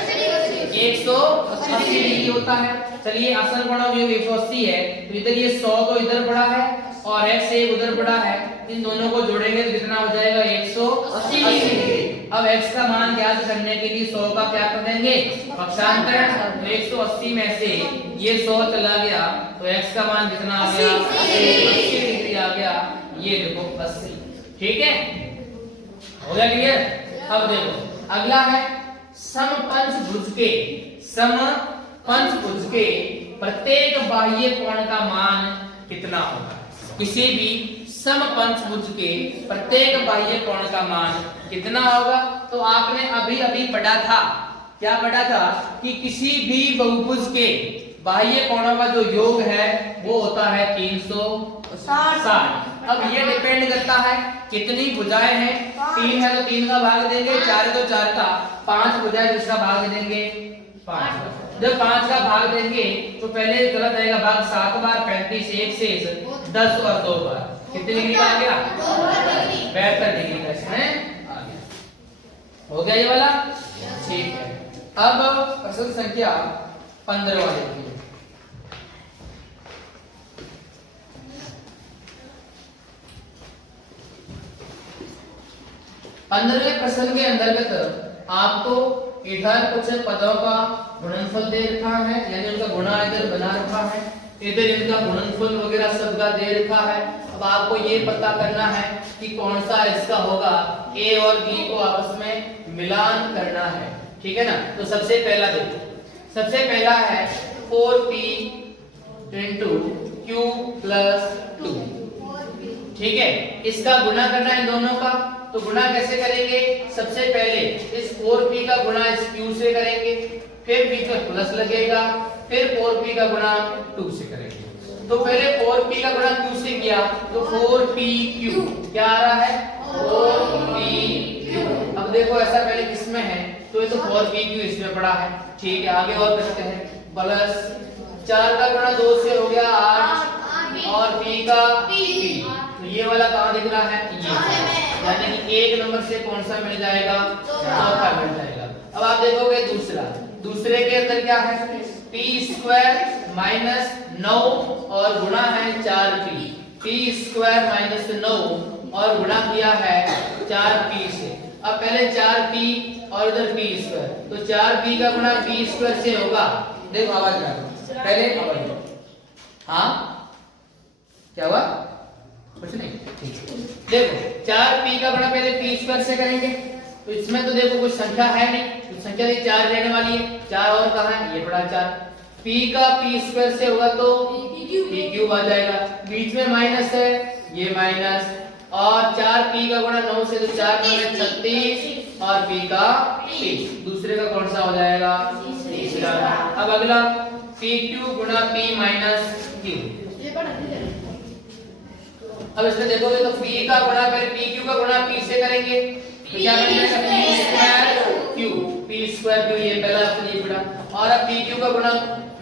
180 डिग्री होता है। चलिए आसन कोणों का योग 180 है, तो इधर ये 100 तो इधर पड़ा है और x एक उधर पड़ा है। इन दोनों को जोड़ेंगे तो कितना हो जाएगा, 180 डिग्री। अब x का मान ज्ञात करने के लिए 100 का क्या कर देंगे, पक्षांतर। तो 180 में से ये 100 चला गया तो x का मान कितना आ गया, 80 डिग्री आ गया। ये देखो 80, ठीक है, हो गया क्लियर। अब देखो अगला है समपंचभुज के प्रत्येक बाह्य कोण का मान कितना होगा। किसी भी समपंचभुज के प्रत्येक बाह्य कोण का मान कितना होगा। तो आपने अभी अभी पढ़ा था, क्या पढ़ा था कि किसी भी बहुभुज के बाह्य कोणों का जो योग है वो होता है 360। अब ये डिपेंड करता है कितनी भुजाएं हैं, 3 है तो 3 का भाग देंगे, 4 है तो 4 का, 5 भुजाएं जिसका भाग देंगे 5 का। जब 5 का भाग देंगे तो पहले गलत आएगा भाग 7 बार 35, 1 से 10 और 2 बार कितनी डिग्री का आ गया 72 डिग्री का इसमें आ गया। हो गया ये वाला, ठीक है। अब प्रश्न संख्या 15 देखिए। 15वें प्रश्न के अंतर्गत आपको इधर कुछ पदों का गुणनफल दे रखा है, यानी उनका गुणा इधर बना रखा है, इधर इनका गुणनफल वगैरह सब का दे रखा है। अब आपको ये पता करना है कि कौन सा इसका होगा, ए और बी को आपस में मिलान करना है, ठीक है ना। तो सबसे पहला देखो, सबसे पहला है 4p * q + 2, ठीक है। इसका गुणा करना है इन दोनों का, तो गुणा कैसे करेंगे, सबसे पहले इस 4p का गुणा इस q से करेंगे, फिर b पर प्लस लगेगा, फिर 4p का गुणा 2 से करेंगे। तो पहले 4p का गुणा q से किया तो 4pq क्या आ रहा है 4pq। अब देखो ऐसा पहले किसमें है, तो ये तो 4pq इसमें पड़ा है, ठीक है। आगे और करते हैं, प्लस 4 का गुणा 2 से हो गया 8 और p का p, तो ये वाला कहां दिख रहा है, ये, यानी कि एक नंबर से कौन सा मिल जाएगा, चौथा मिल जाएगा। अब आप देखोगे दूसरे के अंदर क्या है, p² - 9 और गुणा है 4p, p² - 9 और गुणा किया है 4p से। अब पहले 4p और इधर p², तो 4p का गुणा p² से होगा। देखो आवाज लगा पहले, आवाज हाँ क्या हुआ, कुछ नहीं, ठीक है। देखो 4p का गुणा पहले p² से करेंगे, तो इसमें तो देखो कुछ संख्या है नहीं, तो संख्या 4 रहने वाली है, 4 और कहां है, ये पड़ा 4। p का p² से होगा तो pq आ जाएगा, बीच में माइनस है, ये माइनस, और 4p का गुणा 9 से, तो 4 × 36 और p का p, दूसरे का कौन सा हो जाएगा, तीसरा। अब अगला pq गुणा p - q, अब इसमें देखोगे तो p का गुणा पहले pq का गुणा p से करेंगे, तो क्या बन जाएगा p²q, ये पहला अपने ये पड़ा, और अब pq का गुणा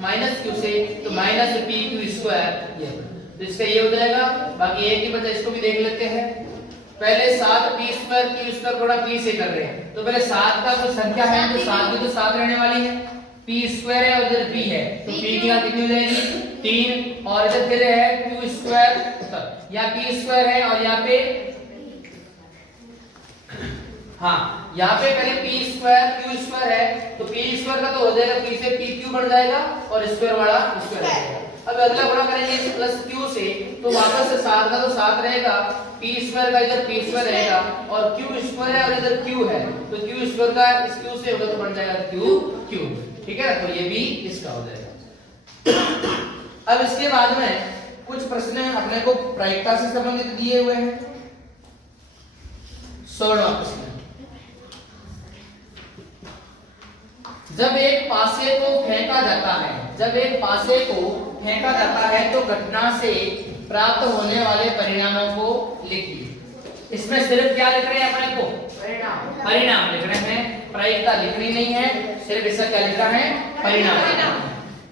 -q से, तो -pq², ये, तो इसका ये हो जाएगा। बाकी एक ही बचा, इसको भी देख लेते हैं। पहले 7p² q गुणा p से कर रहे हैं, तो पहले 7 का जो संख्या है तो 7 की तो 7 रहने वाली है, p² है और इधर p है, तो p की यहाँ कितनी हो जाएगी 3, और इधर फिर है q², या p² है और यहाँ पे, हाँ यहाँ पे पहले p² q² है, तो p² का तो हो जाएगा p से pq बढ़ जाएगा और स्क्वायर वाला स्क्वायर रहेगा। अब अगला गुणा करेंगे प्लस q से, तो वापस से 7 का तो 7 रहेगा, p² का इधर p² रहेगा, और q² है और इधर q है, तो q² का इस q से होगा तो बन जाएगा q, ठीक है। तो ये भी इसका हो जाएगा। अब इसके बाद में कुछ प्रश्न अपने को प्रायिकता से संबंधित दिए हुए हैं। 16वां प्रश्न, जब एक पासे को फेंका जाता है, जब एक पासे को फेंका जाता है तो घटना से प्राप्त होने वाले परिणामों को लिखिए। इसमें सिर्फ क्या लिख रहे हैं अपने को, परिणाम लिख रहे हैं, प्रायिकता लिखनी नहीं है, सिर्फ इसका क्या लिखा है, परिणाम,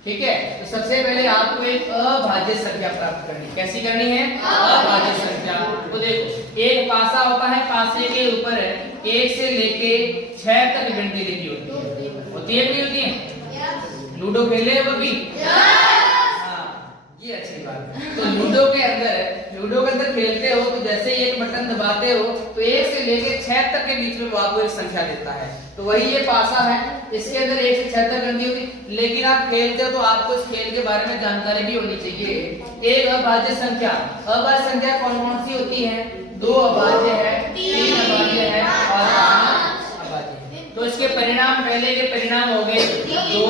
ठीक है। तो सबसे पहले आपको एक अभाज्य संख्या प्राप्त करनी, कैसी करनी है, अभाज्य संख्या। तो देखो एक पासा होता है, पासे के ऊपर 1 से लेके 6 तक गिनती लिखी होती है नहीं होती है, लूडो खेले वो भी, ये अच्छी बात है। तो लूडो के अंदर खेलते हो तो जैसे ही एक बटन दबाते हो तो 1 से लेके 6 तक के बीच में वो आपको एक संख्या देता है, तो वही ये पासा है, इसके अंदर 1 से 6 तक गिनती होती। लेकिन आप खेलते हो तो आपको इस खेल के बारे में जानकारी भी होनी चाहिए। एक अभाज्य संख्या, अभाज्य संख्या कौन कौन सी होती है, 2 अभाज्य है, 3 अभाज्य है और 5 अभाज्य है। तो इसके परिणाम, पहले के परिणाम हो गए 2,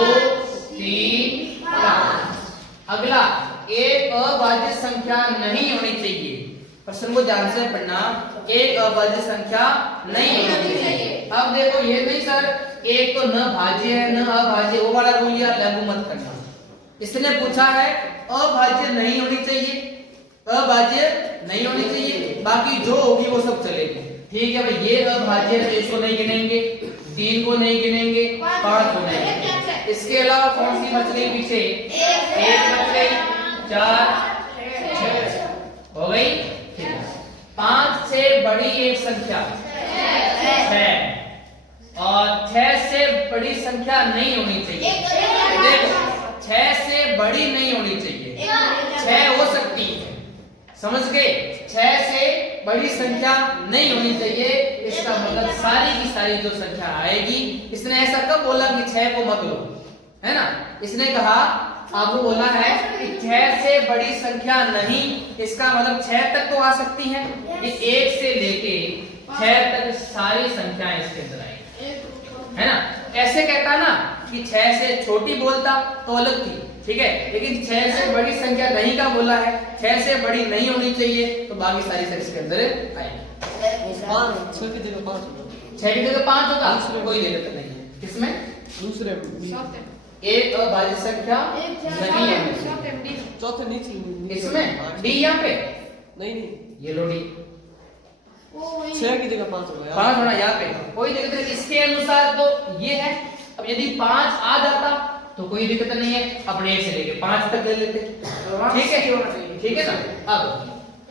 3, 5। अगला एक अभाज्य संख्या नहीं होनी चाहिए, प्रश्न को ध्यान से पढ़ना, एक अभाज्य संख्या नहीं होनी चाहिए। अब देखो ये नहीं सर, एक तो न भाज्य है न अभाज्य, वो वाला रूल यार लागू मत करना। इसने पूछा है अभाज्य नहीं होनी चाहिए, अभाज्य नहीं होनी चाहिए, बाकी जो होगी वो सब चलेगी। ठीक है भाई, ये अभाज्य है, इसको नहीं गिनेंगे, 3 को नहीं गिनेंगे, 5 को नहीं गिनेंगे। इसके अलावा कौन सी बच गई पीछे? 1 बच गई, 4 6 हो गई। ठीक है, 5 से बड़ी एक संख्या 6 और 6 से बड़ी संख्या नहीं होनी चाहिए। देखो 6 से बड़ी नहीं होनी चाहिए, 6 हो सकती है, समझ गए? 6 से बड़ी संख्या नहीं होनी चाहिए। इसका मतलब सारी की सारी जो संख्या आएगी, इसने ऐसा कब बोला कि 6 को मत लो, है ना? इसने कहा, आपको बोला है कि 6 से बड़ी संख्या नहीं, इसका मतलब 6 तक तो आ सकती है। इस 1 से लेके 6 तक सारी संख्याएं इसके अंदर आएगी, है ना? ऐसे कहता ना कि 6 से छोटी बोलता तो अलग थी, ठीक है, लेकिन 6 से बड़ी संख्या नहीं का बोला है, 6 से बड़ी नहीं होनी चाहिए, तो बाकी सारी संख्या इसके अंदर आएगी। 6 की जगह 5 होगा। 6 की जगह 5 होगा, कोई दिक्कत नहीं है। किसमें? दूसरे एक अभाज्य संख्या नहीं है, चौथे नीचे इसमें डी यहाँ पे नहीं ये लो डी, 6 की जगह 5 होगा। 5 होना यहाँ पे, कोई दिक्कत नहीं। इसके अनुसार तो ये है। अब यदि 5 आ जाता तो कोई दिक्कत नहीं है, अपने 1 से लेके 5 तक ले लेते, ठीक है, ठीक है ना? अब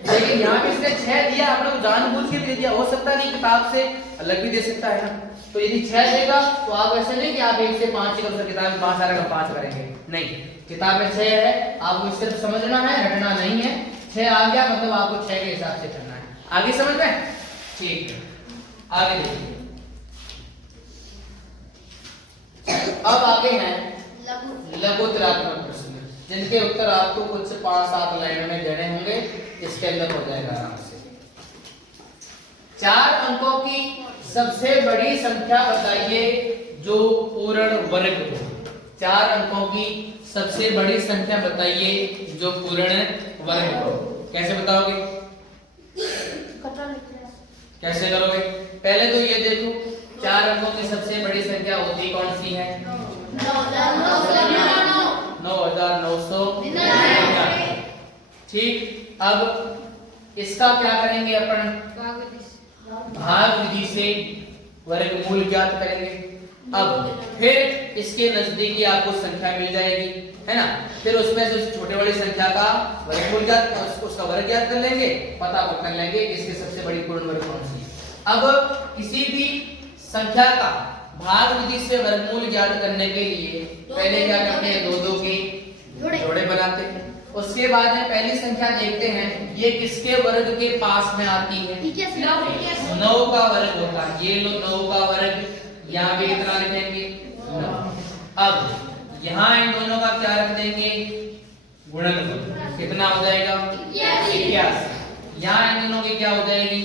लेकिन यहाँ पे इसने 6 दिया, आपने को जानबूझ के दे दिया, हो सकता नहीं किताब से अलग भी दे सकता है ना। तो यदि 6 देगा तो आप ऐसे नहीं कि आप 1 से 5 ही करोगे, किताब में 5 आ रहा है 5 करेंगे, नहीं, किताब में 6 है, आपको सिर्फ समझना है, रटना नहीं है। 6 आ गया मतलब आपको 6 के हिसाब से करना है। आगे समझ में? ठीक है, आगे देखिए। अब आगे हैं लघुत्तरात्मक प्रश्न, जिनके उत्तर आपको कुछ 5-7 लाइन में देने होंगे, इसके अंदर हो जाएगा आराम से। 4 अंकों की सबसे बड़ी संख्या बताइए जो पूर्ण वर्ग हो। 4 अंकों की सबसे बड़ी संख्या बताइए जो पूर्ण वर्ग हो। कैसे बताओगे? कैसे करोगे? पहले तो ये देखो, 4 अंकों की सबसे बड़ी संख्या होती कौन सी है? 9999। ठीक, अब इसका क्या करेंगे अपन? भाग विधि से वर्गमूल ज्ञात करेंगे। अब फिर इसके नजदीकी आपको संख्या मिल जाएगी, है ना? फिर उसमें से छोटे वाली संख्या का वर्गमूल ज्ञात, उसका वर्ग ज्ञात कर लेंगे, पता कर लेंगे इसकी सबसे बड़ी पूर्ण वर्ग कौन सी है। अब किसी भी संख्या का भाग विधि से वर्गमूल ज्ञात करने के लिए पहले क्या करते हैं? 2-2 के जोड़े बनाते हैं। उसके बाद में पहली संख्या देखते हैं ये किसके वर्ग के पास में आती है? 9 का वर्ग होता है। ये लो 9 का वर्ग, यहाँ पे कितना लिखेंगे? 9। अब यहाँ इन दोनों का क्या रख देंगे? गुणनफल। कितना हो जाएगा? 81। यहाँ इन दोनों की क्या हो जाएगी?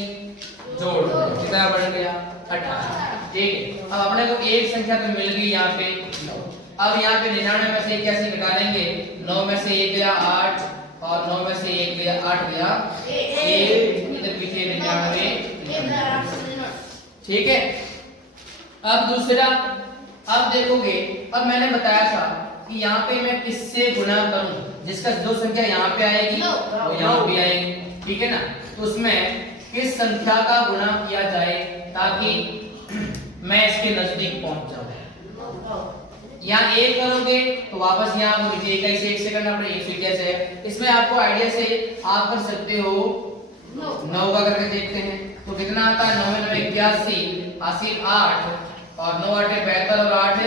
जोड़। कितना बढ़ गया? 18। ठीक है, अब अपने को एक संख्या तो मिल गई यहाँ पे 9। अब यहाँ पे 99 में से 81 निकालेंगे, 9 में से 1 गया 8 और 9 में से 1 गया 8 गया 1, इधर पीछे 99। ठीक है, अब दूसरा, अब देखोगे, अब मैंने बताया था कि यहाँ पे मैं किससे गुणा करूं, जिसका जो संख्या यहाँ पे आएगी वो यहाँ भी आएगी, ठीक है ना? तो उसमें किस संख्या का गुणा किया जाए ताकि मैं इसके नजदीक पहुंच जाऊं। यहाँ 1 करोगे तो वापस यहाँ मुझे 1 से करना पड़ेगा, 181 है। इसमें आपको आइडिया से आप कर सकते हो 9 का करके देखते हैं तो कितना आता है? 9 में 81, 80 8 और 9 8 72 और 8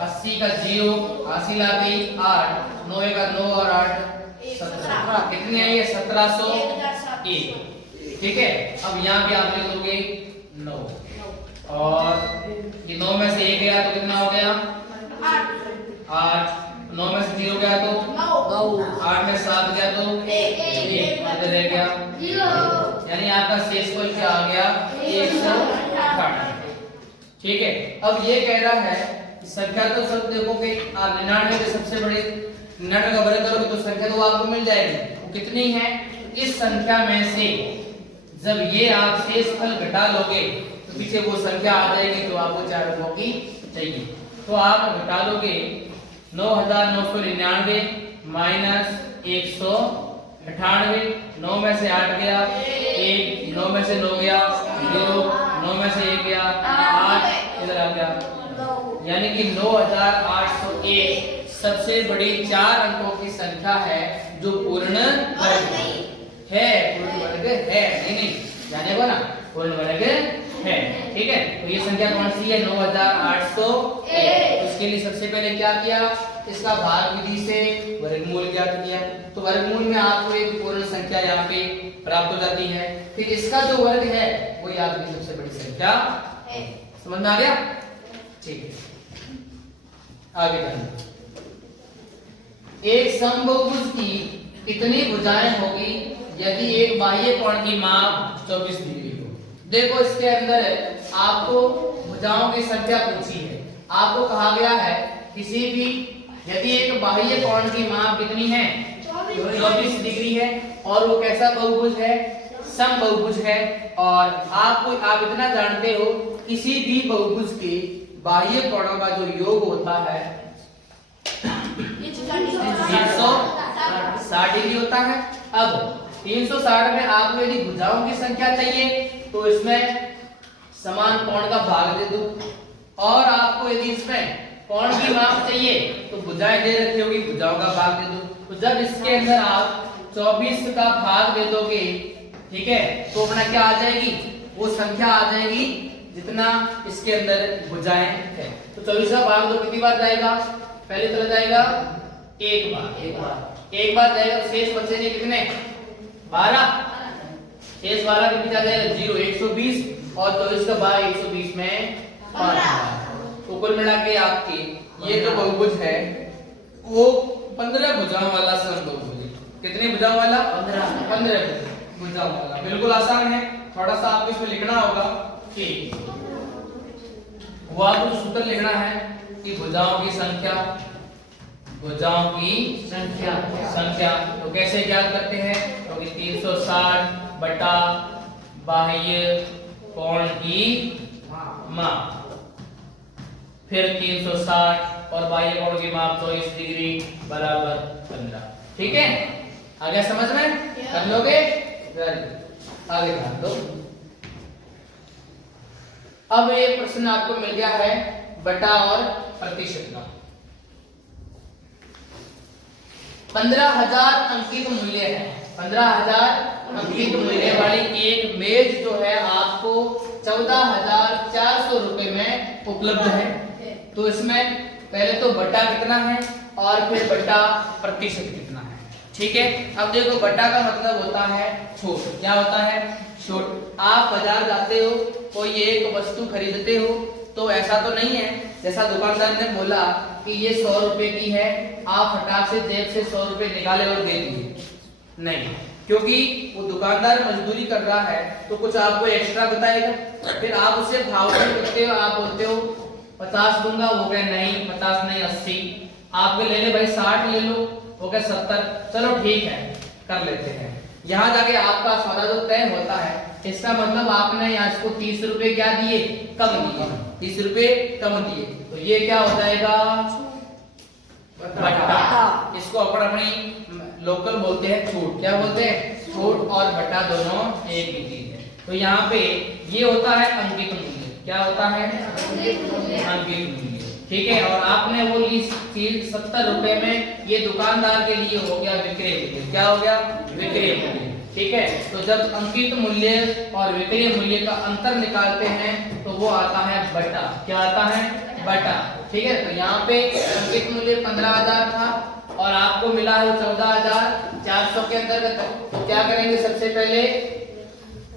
80 का 0, 80 ला गई 8, 9 का 9 और 8 17, कितनी आई है? 1701। ठीक है, अब यहाँ पे आप लिख दोगे 9 और ये 9 में से 1 गया तो कितना हो गया? 8, 9 में से 0 गया तो 9, 8 में 7 गया तो 1, इधर रह गया 0, यानी आपका शेषफल क्या आ गया? 118। ठीक है, अब ये कह रहा है कि संख्या तो सब देखोगे आप 99 के सबसे बड़ी 99 का वर्ग करोगे तो संख्या तो आपको मिल जाएगी, वो कितनी है? इस संख्या में से जब ये आप शेषफल घटा लोगे तो पीछे वो संख्या आ जाएगी जो आपको 4 अंकों की चाहिए। तो आप घटा लोगे 9999 माइनस 120, 98, 9 में से 8 गया 1, 9 में से 9 गया 0, 9 में से 1 गया 8, इधर आ गया, यानी कि 9801 सबसे बड़ी 4 अंकों की संख्या है जो पूर्ण वर्ग है। पूर्ण वर्ग है, नहीं जाने को ना, पूर्ण वर्ग है, ठीक है। तो ये संख्या कौन सी है? 9801। उसके लिए सबसे पहले क्या किया? इसका भाग विधि से वर्गमूल ज्ञात किया। तो वर्गमूल में आपको एक पूर्ण संख्या यहाँ पे प्राप्त हो जाती है, फिर इसका जो वर्ग है वही आपकी सबसे बड़ी संख्या है। समझ में आ गया? ठीक है, आगे बढ़ते। एक समबाहुभुज की कितनी भुजाएं होगी यदि एक बाह्य कोण की माप 24 डिग्री हो? देखो इसके अंदर आपको भुजाओं की संख्या पूछी है। आपको कहा गया है किसी भी यदि एक बाह्य कोण की माप कितनी है? 24 डिग्री है और वो कैसा बहुभुज है? समबाहुभुज है। और आप इतना जानते हो किसी भी बहुभुज के बाह्य कोणों का जो योग होता है 360 डिग्री होता है। अब 360 में आपको यदि भुजाओं की संख्या चाहिए तो इसमें समान कोण का भाग दे दो, और आपको यदि इसमें कोण की माप चाहिए तो भुजाएं दे रखी होगी, भुजाओं का भाग दे दो। तो जब इसके अंदर आप 24 का भाग दे दोगे, ठीक है, तो अपना क्या आ जाएगी? वो संख्या आ जाएगी जितना इसके अंदर भुजाएं है। तो 24 का भाग दो कितनी बार जाएगा? पहले चला जाएगा एक बार जाएगा, तो शेष बचेंगे कितने? 12। शेष 12 के पीछे आ जाएगा 0, 120 और 24 का भाग 120 में 5। तो कुल मिला के आपकी ये जो बहुभुज है वो 15 भुजाओं वाला समबाहुभुज है। कितनी भुजाओं वाला? 15 भुजाओं वाला। बिल्कुल आसान है, थोड़ा सा आपको इसमें लिखना होगा कि वो आपको सूत्र लिखना है कि भुजाओं की संख्या तो कैसे ज्ञात करते हैं? क्योंकि 360 बटा बाह्य कोण की माप, फिर 360 और बाह्य कोण की माप 24 डिग्री बराबर 15। ठीक है, आ गया समझ में? कर लोगे? वेरी गुड, आगे ध्यान दो। अब ये प्रश्न आपको मिल गया है बटा और प्रतिशत का। 15,000 अंकित मूल्य है। 15,000 अंकित मूल्य वाली एक मेज जो है आपको 14,400 रुपए में उपलब्ध है। तो इसमें पहले तो बटा कितना है और फिर बटा प्रतिशत कितना है। ठीक है, अब देखो बटा का मतलब होता है छूट। क्या होता है? छूट। आप बाजार जाते हो, कोई एक वस्तु खरीदते हो तो ऐसा तो नहीं है जैसा दुकानदार ने बोला कि ये 100 रुपए की है, आप फटाक से जेब से 100 रुपए निकाले और दे दिए। नहीं, क्योंकि वो दुकानदार मजदूरी कर रहा है तो कुछ आपको एक्स्ट्रा बताएगा। फिर आप उसे भाव करते हो, आप बोलते हो 50 दूंगा, वो कहे नहीं 50 नहीं 80। आपके ले ले भाई 60 ले लो, वो कहे 70। चलो ठीक है, कर लेते हैं। यहाँ जाके आपका सौदा जो तय होता है, इसका मतलब आपने यहाँ इसको 30 रुपए क्या दिए? कम दिए। 30 रुपए कम दिए, तो ये क्या हो जाएगा? बट्टा। इसको अपनी लोकल बोलते हैं छूट। क्या बोलते हैं? छूट और बट्टा दोनों एक ही चीज है। तो यहाँ पे ये होता है अंकित मूल्य। क्या होता है? अंकित मूल्य। ठीक है, और आपने वो ली चीज 70 रुपए में, ये दुकानदार के लिए हो गया विक्रय मूल्य। क्या हो गया? विक्रय मूल्य। ठीक है, तो जब अंकित मूल्य और विक्रय मूल्य का अंतर निकालते हैं तो वो आता है बटा। क्या आता है? बटा। ठीक है, तो यहाँ पे अंकित मूल्य 15,000 था और आपको मिला है 14,400 के अंतर्गत। तो क्या करेंगे? सबसे पहले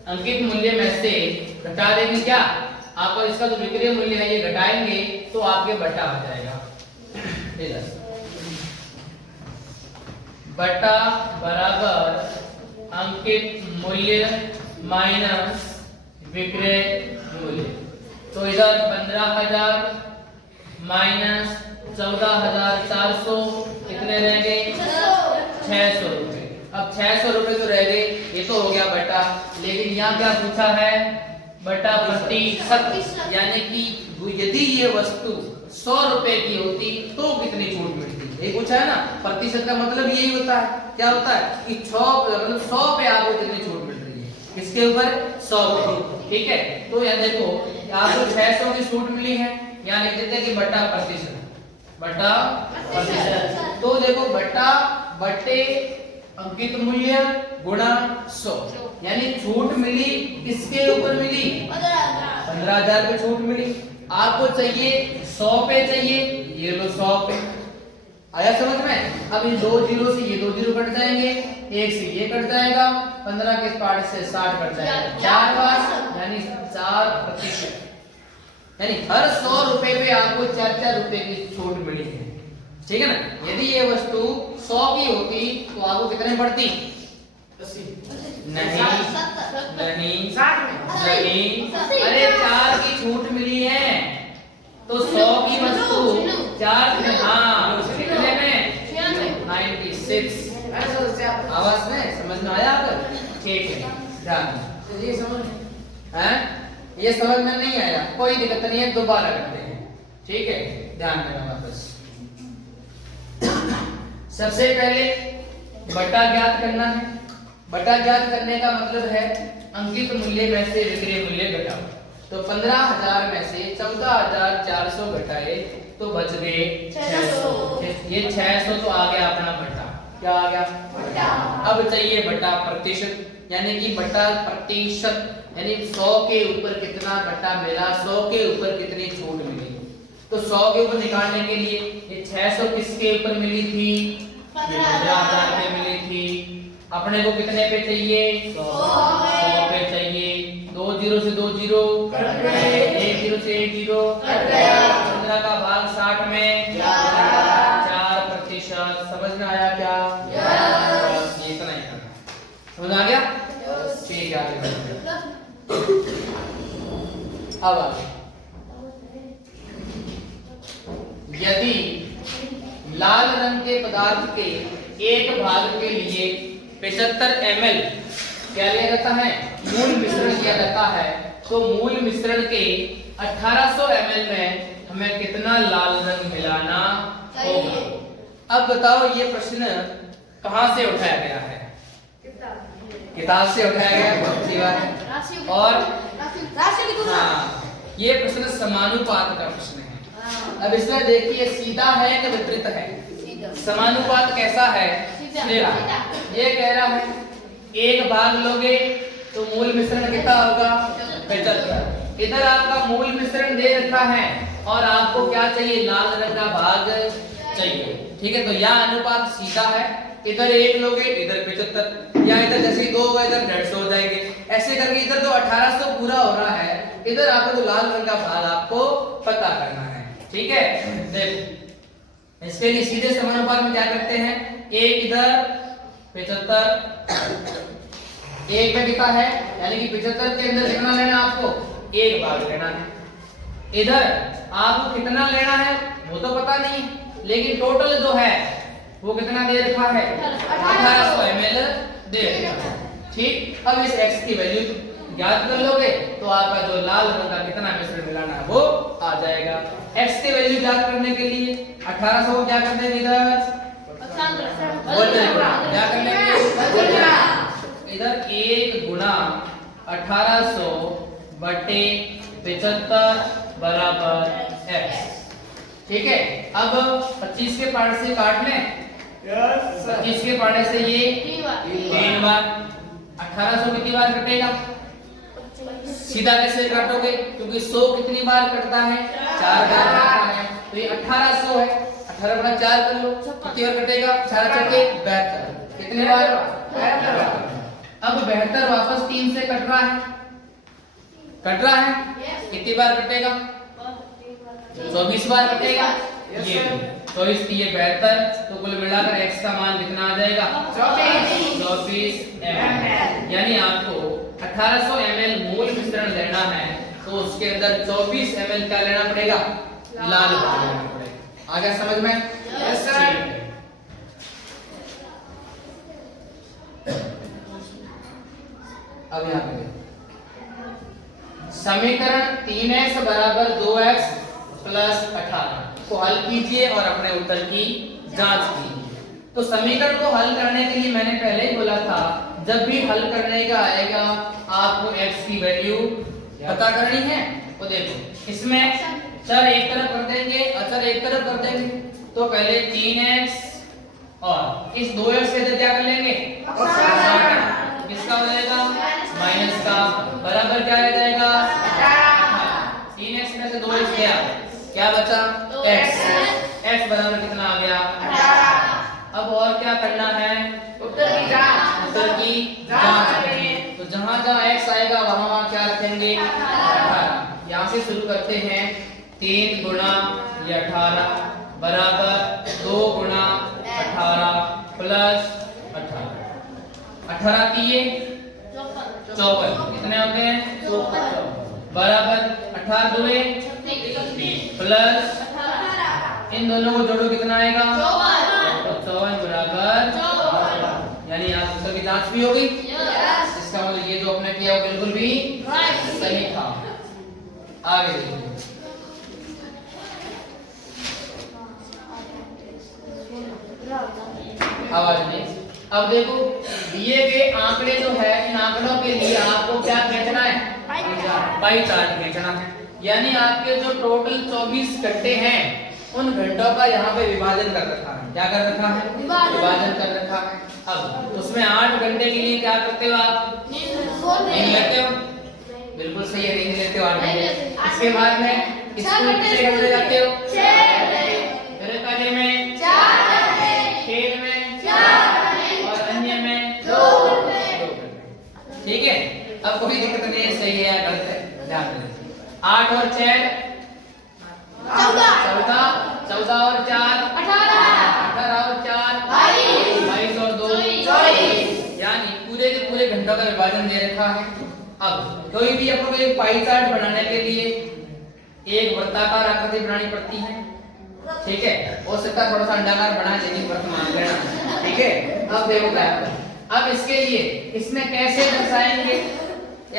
अंकित मूल्य में से घटा देंगे। क्या आपको इसका जो विक्रय मूल्य है ये घटाएंगे तो आपके बटा आ जाएगा। बटा बराबर अंकित मूल्य माइनस विक्रय मूल्य। तो इधर 15,000 माइनस 14,400 कितने रह गए? 600 रुपए। अब 600 रुपए तो रह गए, ये तो हो गया बटा। लेकिन यहाँ क्या पूछा है? बटा प्रतिशत, यानी कि यदि ये वस्तु 100 रुपए की होती तो कितनी छूट मिलती। ये पूछा है ना, प्रतिशत का मतलब यही होता है, क्या होता है कि 100 पे आपको कितनी छूट मिल रही है, किसके ऊपर 100 पे, ठीक है। तो यहाँ देखो आपको 600 की छूट मिली है, यहाँ लिख देते हैं कि बटा प्रतिशत, बटा प्रतिशत। तो देखो बटा बटे अंकित मूल्य गुणा 100, यानी छूट मिली किसके ऊपर मिली, 15,000 पे छूट मिली। आपको चाहिए 100 पे चाहिए, ये लो 100 पे, आया समझ में। अब इन 2 जीरो से ये 2 जीरो कट जाएंगे, 1 से ये कट जाएगा, 15 के पार्ट से 60 कट जाएगा, 4 बार यानी 4%, यानी हर 100 रुपए पे आपको 4-4 रुपए की छूट मिली है, ठीक है ना। यदि ये वस्तु 100 की होती तो आपको कितने पड़ती, 80 नहीं नहीं नहीं, अरे 4 की छूट मिली है तो 100 की वस्तु 4 में, हाँ कितने में 96। आवाज में समझ में आया आपको, ठीक है ध्यान, ये समझ है, ये समझ में नहीं आया कोई दिक्कत नहीं है, दोबारा करते हैं, ठीक है ध्यान देना वापस। सबसे पहले बटा ज्ञात करना है, बटा ज्ञात करने का मतलब है अंकित मूल्य में से विक्रय मूल्य घटाओ। तो 15,000 में से 14,400 घटाए तो बच गए 600, ये 600 तो आ गया अपना बटा, क्या आ गया बटा। अब चाहिए बटा प्रतिशत, यानी कि बटा प्रतिशत, यानी 100 के ऊपर कितना बटा मिला, 100 के ऊपर कितनी छूट मिली। तो 100 के ऊपर निकालने के लिए ये 600 किसके ऊपर मिली थी, 15,000 पे मिली थी, अपने को कितने पे चाहिए, 100 पे चाहिए। 2 जीरो से 2 जीरो, 1 जीरो से 1 जीरो, 15 का भाग 60 में 4%। समझ में आया क्या, बस ये इतना ही करना, समझ आ गया, ठीक है आगे बढ़ते हैं। अब आगे, यदि लाल रंग के पदार्थ के एक भाग के लिए 75 ml क्या लिया जाता है, मूल मिश्रण किया जाता है, तो मूल मिश्रण के 1800 ml में हमें कितना लाल रंग मिलाना होगा। अब बताओ ये प्रश्न कहां से उठाया गया है, किताब से उठाया गया, बहुत अच्छी बात है। और हाँ, ये प्रश्न समानुपात का प्रश्न है। अब इसमें देखिए सीधा है कि विपरीत है, समानुपात कैसा है, ये कह रहा है एक भाग लोगे तो मूल मिश्रण कितना होगा, 75। इधर आपका मूल मिश्रण दे रखा है और आपको क्या चाहिए, लाल रंग का भाग चाहिए, ठीक है। तो यह अनुपात सीधा है, इधर 1 लोगे इधर 75, या इधर जैसे 2 होगा इधर 150 हो जाएंगे, ऐसे करके इधर तो 1800 पूरा हो रहा है, इधर आपको तो लाल रंग का भाग आपको पता करना है, ठीक है। देखो इसके लिए सीधे समानुपात में क्या करते हैं, एक इधर 75, एक में कितना है, यानी कि 75 के अंदर कितना लेना आपको, 1 भाग लेना है। इधर आपको कितना लेना है वो तो पता नहीं, लेकिन टोटल जो है वो कितना दे रखा है, 1800 ml दे रखा है, ठीक। अब इस x की वैल्यू ज्ञात कर लोगे तो आपका जो लाल रंग का कितना मिश्रण मिलाना है वो आ जाएगा। x की वैल्यू ज्ञात करने के लिए 1800 को क्या कर देंगे, इधर क्या कर लेंगे, इधर 1 गुना 1800 बटे 75 बराबर x, ठीक है। अब 25 के पार्ट से काट लें, 25 के पार्ट से ये 3 बार, 1800 कितनी बार कटेगा, सीधा कैसे काटोगे, क्योंकि 100 कितनी बार कटता है, 4 बार कटता है, तो ये 1800 है, 18 बटा 4 कर लो, कितनी बार कटेगा, 4 चढ़के 72, कितनी बार 72 बार। अब 72 वापस 3 से कट रहा है, कितनी बार कटेगा, 24 बार कटेगा, ये 24 ये 72, तो कुल मिलाकर x का मान कितना आ जाएगा, 24 ml। यानी आपको 1800 ml मूल मिश्रण लेना है तो उसके अंदर 24 ml क्या लेना पड़ेगा, लाल भाग लेना पड़ेगा। आ गया समझ में, यस सर। अब यहाँ पे समीकरण 3x बराबर 2x प्लस 18 को हल कीजिए और अपने उत्तर की जांच की। तो समीकरण को हल करने के लिए मैंने पहले ही बोला था, जब भी हल करने का आएगा आपको x की वैल्यू पता करनी है। तो देखो इसमें चर एक तरफ कर देंगे, अचर एक तरफ कर देंगे। तो पहले 3x और इस 2x के क्या कर लेंगे, किसका हो जाएगा, माइनस का, बराबर क्या रह जाएगा, 3x में से 2x गया, क्या बचा, x बराबर कितना आ गया, अब और क्या करना है, उत्तर की जांच करनी है। तो जहां जहां x आएगा वहां वहां क्या रखेंगे, 18। यहाँ से शुरू करते हैं, 3 गुना ये 18 बराबर 2 गुना 18 प्लस 18 की ये 54, कितने होते हैं, 54 बराबर 18 दुए प्लस इन दोनों को जोड़ो कितना आएगा, 54 बराबर, यानी आप उत्तर की जांच भी होगी। इसका मतलब ये जो आपने किया वो बिल्कुल भी सही था। आगे देखिए, आवाज नहीं। अब देखो दिए गए आंकड़े जो है, इन आंकड़ों के लिए आपको क्या खींचना है, पाई चार्ट खींचना है। यानी आपके जो टोटल 24 घंटे हैं उन घंटों का यहाँ पे विभाजन कर रखा है। क्या कर रखा है, विभाजन कर रखा है। अब उसमें 8 घंटे के लिए क्या करते हो आप, नींद लेते हो, बिल्कुल सही है, नींद लेते हो 8 घंटे। इसके बाद में स्कूल कितने घंटे जाते हो, 6 घंटे में 4, खेल में 4 और अन्य में 2 घंटे। ठीक है, अब कोई दिक्कत नहीं है, सही है या गलत है, ध्यान दें। 8 और 6 14 और 4 18 और 4 22 और 2 24, यानी पूरे के पूरे घंटों का विभाजन दे रखा है। अब कोई भी आपको एक पाई चार्ट बनाने के लिए एक वृत्ताकार आकृति बनानी पड़ती है, ठीक है, हो सकता है थोड़ा सा अंडाकार बना, लेकिन वर्तमान करना, ठीक है। अब देखो क्या है, अब इसके लिए इसमें कैसे दर्शाएंगे,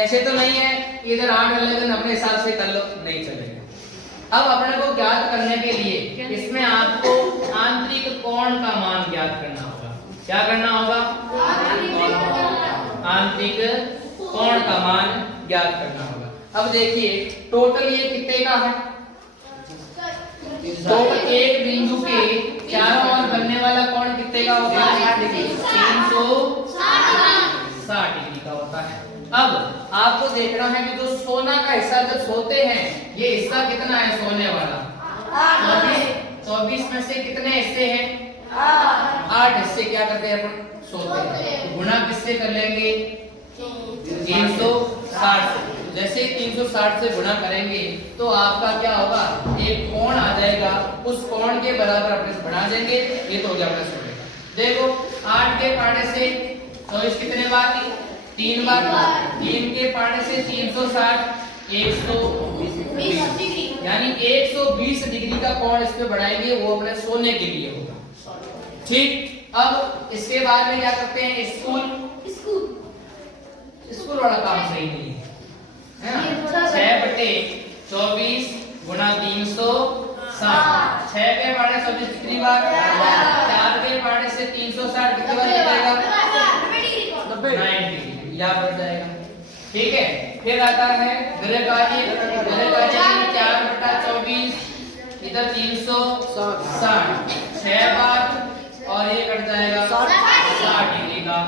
ऐसे तो नहीं है इधर 8 अलग अपने हिसाब से कर लो, नहीं चलेगा। अब अपने को ज्ञात करने के लिए इसमें आपको आंतरिक कोण का मान ज्ञात करना होगा। क्या करना होगा, आंतरिक कोण का मान ज्ञात करना होगा। अब देखिए टोटल ये कितने का है, तो एक बिंदु के चारों ओर बनने वाला कोण कितने का होता है, 360 डिग्री का होता है। अब आपको देखना है कि जो सोना का हिस्सा जब सोते हैं, ये हिस्सा कितना है सोने वाला, 24 में से कितने हिस्से हैं, 8 हिस्से क्या करते हैं अपन, सोते हैं। तो गुणा किससे कर लेंगे, 360। जैसे 360 से गुणा करेंगे तो आपका क्या होगा, एक कोण आ जाएगा, उस कोण के बराबर अपने से बढ़ा देंगे। ये तो हो गया अपने सोने का। देखो 8 के पाने से 24 कितने बार, 3 बार, 3 के पाने से 360 120, यानी 120 डिग्री का कोण इस पे बढ़ाएंगे, वो अपने सोने के लिए होगा। ठीक, अब इसके बाद में क्या करते हैं, स्कूल वाला काम सही नहीं है ना, 6/24 गुणा 360, 6 के पाने से 24 कितनी बार, 4 के पाने से 360 कितनी बार जाएगा, 90 डिग्री, यह बढ़ जाएगा। ठीक है, फिर आता है गृहकार्य 4/24, इधर 360, 6 बार और ये कट जाएगा 60 डिग्री का।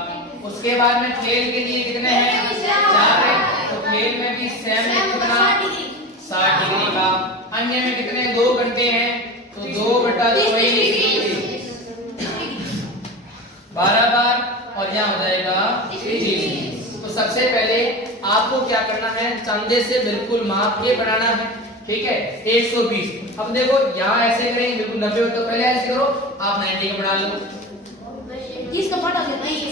उसके बाद में खेल के लिए कितने हैं, 4 है, तो खेल में भी सेम कितना, 60 डिग्री का। अन्य में कितने, 2 घंटे हैं, तो 2/2 12 बार और यहाँ हो जाएगा 30। तो सबसे पहले आपको क्या करना है, चंदे से बिल्कुल माप के बनाना है, ठीक है, 120। अब देखो यहाँ ऐसे करेंगे बिल्कुल 90, तो पहले ऐसे करो, आप 90 का बना लो। इसका पता नहीं है,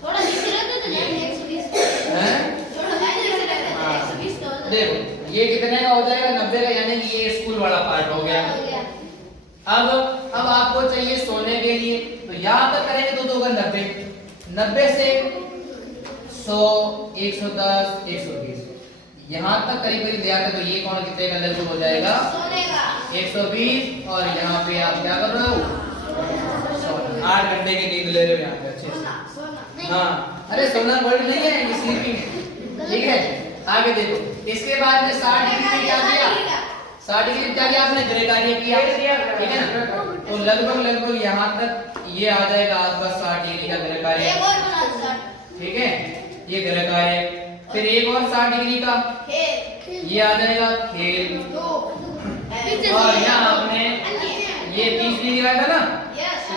थोड़ा नीचे रख दो तो नहीं 120 हैं, थोड़ा नीचे रख दो 120 का हो देखो ये कितने का हो जाएगा, 90 का, यानी कि ये स्कूल वाला पार्ट हो गया। गया। अब आपको चाहिए सोने के लिए, तो यहाँ तक करेंगे तो 2 90, 90 से 100 110 120, यहाँ तक करीब करीब दिया था, तो ये कौन कितने का अंदर हो जाएगा, सोने का 120 और यहाँ पे आप क्या कर रहे हो 8 घंटे की नींद ले रहे हो यहाँ पे अच्छे से। हाँ अरे सोना गोल्ड नहीं है स्लीपिंग, ठीक है। आगे देखो, इसके बाद में 60 डिग्री में क्या किया, 60 डिग्री में क्या किया आपने, गृह कार्य किया, ठीक है ना। तो लगभग यहाँ तक ये आ जाएगा आपका 60 डिग्री का गृह कार्य, एक और बना दो 60, ठीक है, ये गृह कार्य। फिर एक और 60 डिग्री का ये आ जाएगा खेल, और यहाँ आपने ये 30 डिग्री का था ना,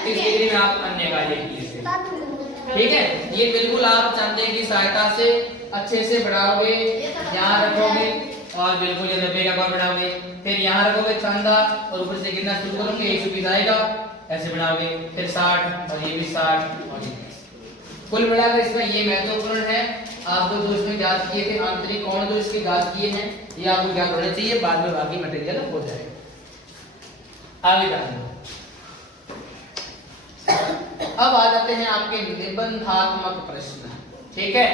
30 डिग्री में आप अन्य कार्य किए थे, ठीक है। ये बिल्कुल आप चंदे की सहायता से अच्छे से बढ़ाओगे, यहाँ रखोगे और बिल्कुल ये 90 का कौन बढ़ाओगे, फिर यहाँ रखोगे चंदा और ऊपर से गिनना शुरू करोगे, 120 आएगा, ऐसे बढ़ाओगे, फिर 60 और ये भी 60 और ये कुल मिलाकर इसमें ये महत्वपूर्ण है। आपको जो इसमें ज्ञात किए थे आंतरिक कोण जो इसके ज्ञात किए हैं ये आपको ज्ञात होने चाहिए, बाद में बाकी मटेरियल हो जाएगा। आगे बढ़ते हैं, अब आ जाते हैं आपके निबंधात्मक प्रश्न, ठीक है।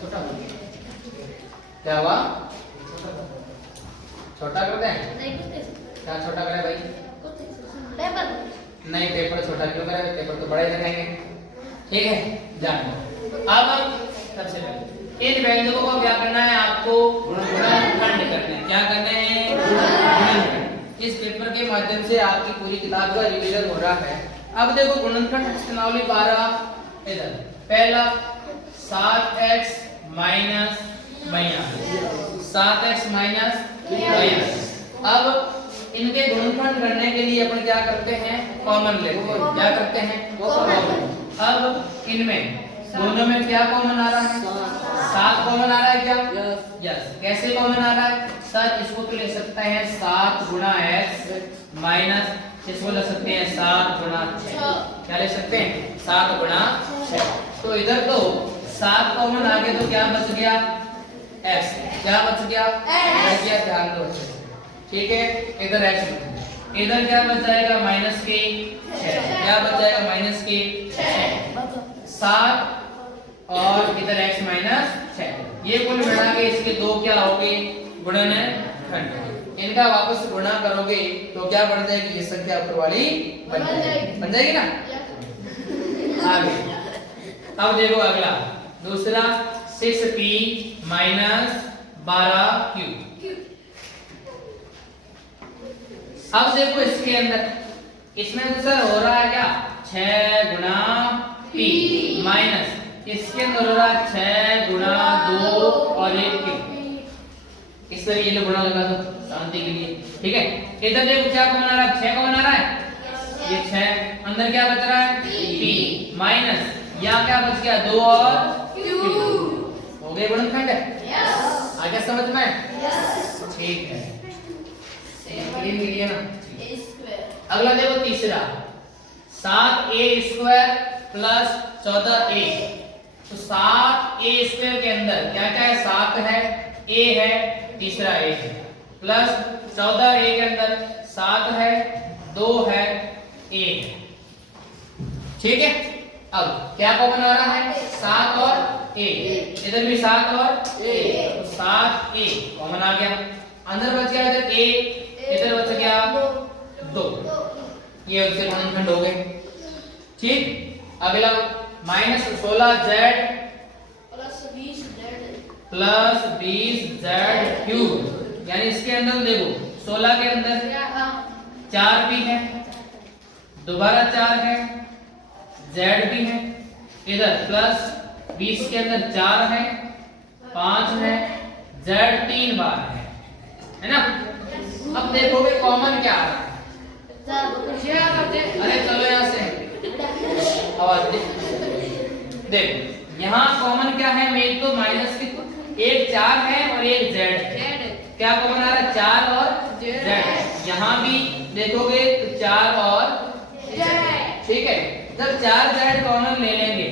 छोटा क्या हुआ, छोटा करते हैं, क्या छोटा करें भाई, नहीं पेपर छोटा क्यों करें, पेपर तो बड़ा ही रखेंगे, ठीक है। जानो अब सबसे पहले इन व्यंजकों को क्या करना है, आपको गुणनखंड करना है। क्या करना है, गुणनखंड। इस पेपर के माध्यम से आपकी पूरी किताब का रिवीजन हो रहा है। अब देखो गुणनखंड प्रश्नावली 12, इधर पहला 7x माइनस 7x माइनस 82। अब इनके गुणनखंड करने के लिए अपन क्या करते हैं, कॉमन लेते हैं। क्या करते हैं, कॉमन। अब इनमें दोनों में क्या कॉमन आ रहा है, 7 कॉमन आ रहा है क्या, यस। कैसे कॉमन आ रहा है सर, इसको तो ले सकते हैं 7 गुणा x माइनस, इसको ले सकते हैं 7 गुणा 6। क्या ले सकते हैं, 7 गुणा 6। तो इधर तो 7 कॉमन आ गया, तो क्या बच गया, x। क्या बच गया, बच गया, ध्यान दो, ठीक है। इधर x बच गया, इधर क्या बच जाएगा, माइनस के 6। क्या बच जाएगा, माइनस के 7 और इधर x माइनस 6। ये कुल मिला के इसके दो क्या हो गए, गुणनखंड। इनका वापस गुणा करोगे तो क्या बन जाएगी, ये संख्या ऊपर वाली बन जाएगी ना। आगे अब देखो अगला दूसरा 6p माइनस 12q। अब देखो इसके अंदर, इसमें तो सर हो रहा है क्या, 6 गुणा p माइनस, इसके अंदर हो रहा है 6 गुणा 2 और 1 q। इस तरह ये लोग गुणा लगा दो शांति के लिए, ठीक है। इधर देखो क्या कॉमन आ रहा है, 6 कॉमन आ रहा है, ये 6 अंदर क्या बच रहा है, p माइनस, यहाँ क्या बच गया, 2 और q। हो गए गुणनखंड, आ गया समझ में, ठीक है, क्लीन किया ना। अगला देखो तीसरा 7a² प्लस 14a। तो 7a² के अंदर क्या क्या है, 7 है, a है, तीसरा a है, प्लस 14a के अंदर 7 है, 2 है, a है, ठीक है। अब क्या कॉमन आ रहा है, 7 और a, इधर भी 7 और a, तो 7a कॉमन आ गया, अंदर बच गया इधर a, इधर बच गया 2, ये उससे गुणनखंड हो गए, ठीक। अगला minus 16z plus 20z cube, यानी इसके अंदर देखो 16 के अंदर 4 भी है, दोबारा 4 है, z भी है, इधर प्लस 20 के अंदर 4 है, 5 है, z 3 बार है ना। अब देखोगे कॉमन क्या आ रहा है, अरे चलो यहाँ से आवाज देखो, यहाँ कॉमन क्या है, मेन तो माइनस की एक 4 है और एक z है। क्या कॉमन आ रहा है, 4 और z। यहाँ भी देखोगे तो 4 और z, ठीक है। जब 4z कॉमन ले लेंगे,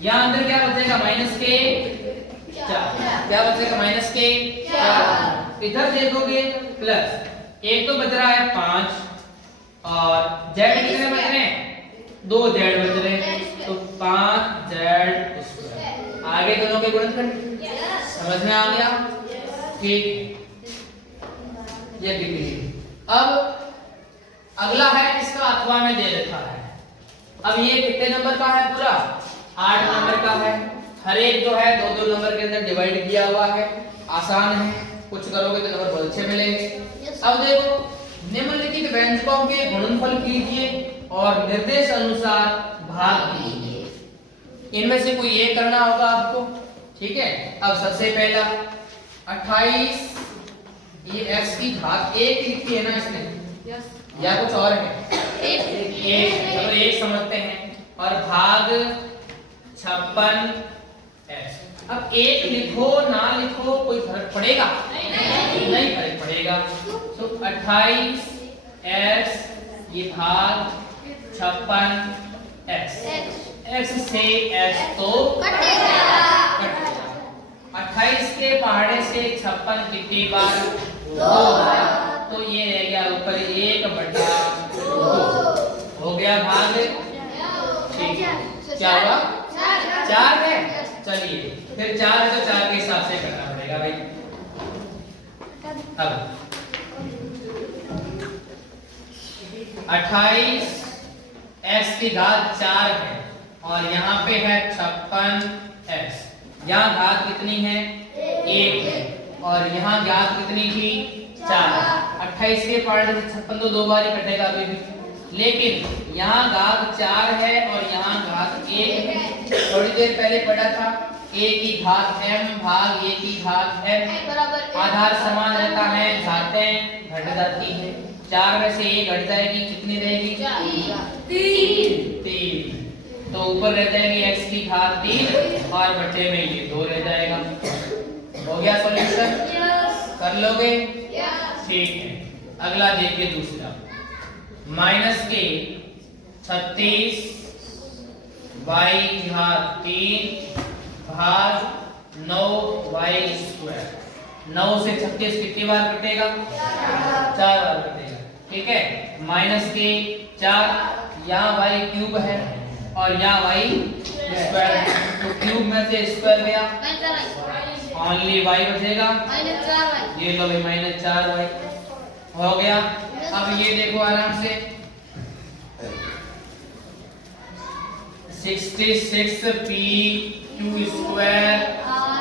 यहाँ अंदर क्या बचेगा, माइनस के 4। क्या बचेगा, माइनस के 4। इधर देखोगे प्लस एक तो बच रहा है 5 और z कितने बच रहे हैं, 2z बच रहे हैं, तो 5z²। आगे दोनों के गुणनखंड समझ में आ गया, ठीक। ये डिग्री। अब अगला है इसका अथवा में दे रखा है। अब ये कितने नंबर का है? पूरा 8 नंबर का है। हर एक जो है 2-2 नंबर के अंदर डिवाइड किया हुआ है। आसान है, कुछ करोगे तो नंबर बहुत अच्छे मिलेंगे। अब देखो, निम्नलिखित व्यंजकों के गुणनफल कीजिए और निर्देश अनुसार भाग कीजिए। इनमें से कोई एक करना होगा आपको, ठीक है। अब सबसे पहला 28, ये x की घात 1 लिखी है ना इसने, यस या कुछ और है? एक, चलो एक समझते हैं। और भाग 56x। अब 1 लिखो ना लिखो कोई फर्क पड़ेगा? नहीं फर्क पड़ेगा। तो 28x ये भाग 56x। x से x तो कट जाएगा। 28 के पहाड़े से 56 कितनी बार? 2 बार। तो ये रह गया ऊपर 1/2 हो गया भाग। ठीक है, क्या हुआ? 4 है। चलिए फिर 4 है तो 4 के हिसाब से करना पड़ेगा भाई। अब 28 x की घात 4 है और यहाँ पे है 56x। यहाँ घात कितनी है? 1 है और यहाँ घात कितनी थी? 4। 28 के पहाड़े से 56 तो 2 बार ही कटेगा अभी भी, लेकिन यहाँ घात 4 है और यहाँ घात 1 है। थोड़ी देर पहले पढ़ा था a की घात m भाग a की घात n आधार समान रहता है, घातें घट जाती है। 4 में से 1 घट जाएगी, कितनी रहेगी? 3। तो ऊपर रह जाएगी x की घात 3 और बटे में ये 2 रह जाएगा। हो गया सॉल्यूशन? कर लोगे? ठीक है। अगला देखिए दूसरा, माइनस के 36 y घात 3 भाग 9y स्क्वायर। 9 से 36 कितनी बार कटेगा? 4 बार कटेगा, ठीक है। माइनस के 4, यहाँ y क्यूब है और यहाँ y स्क्वायर है, तो क्यूब में से स्क्वायर गया, ओनली y बचेगा। ये लो भाई -4y हो गया। अब ये देखो आराम से 66p2 स्क्वायर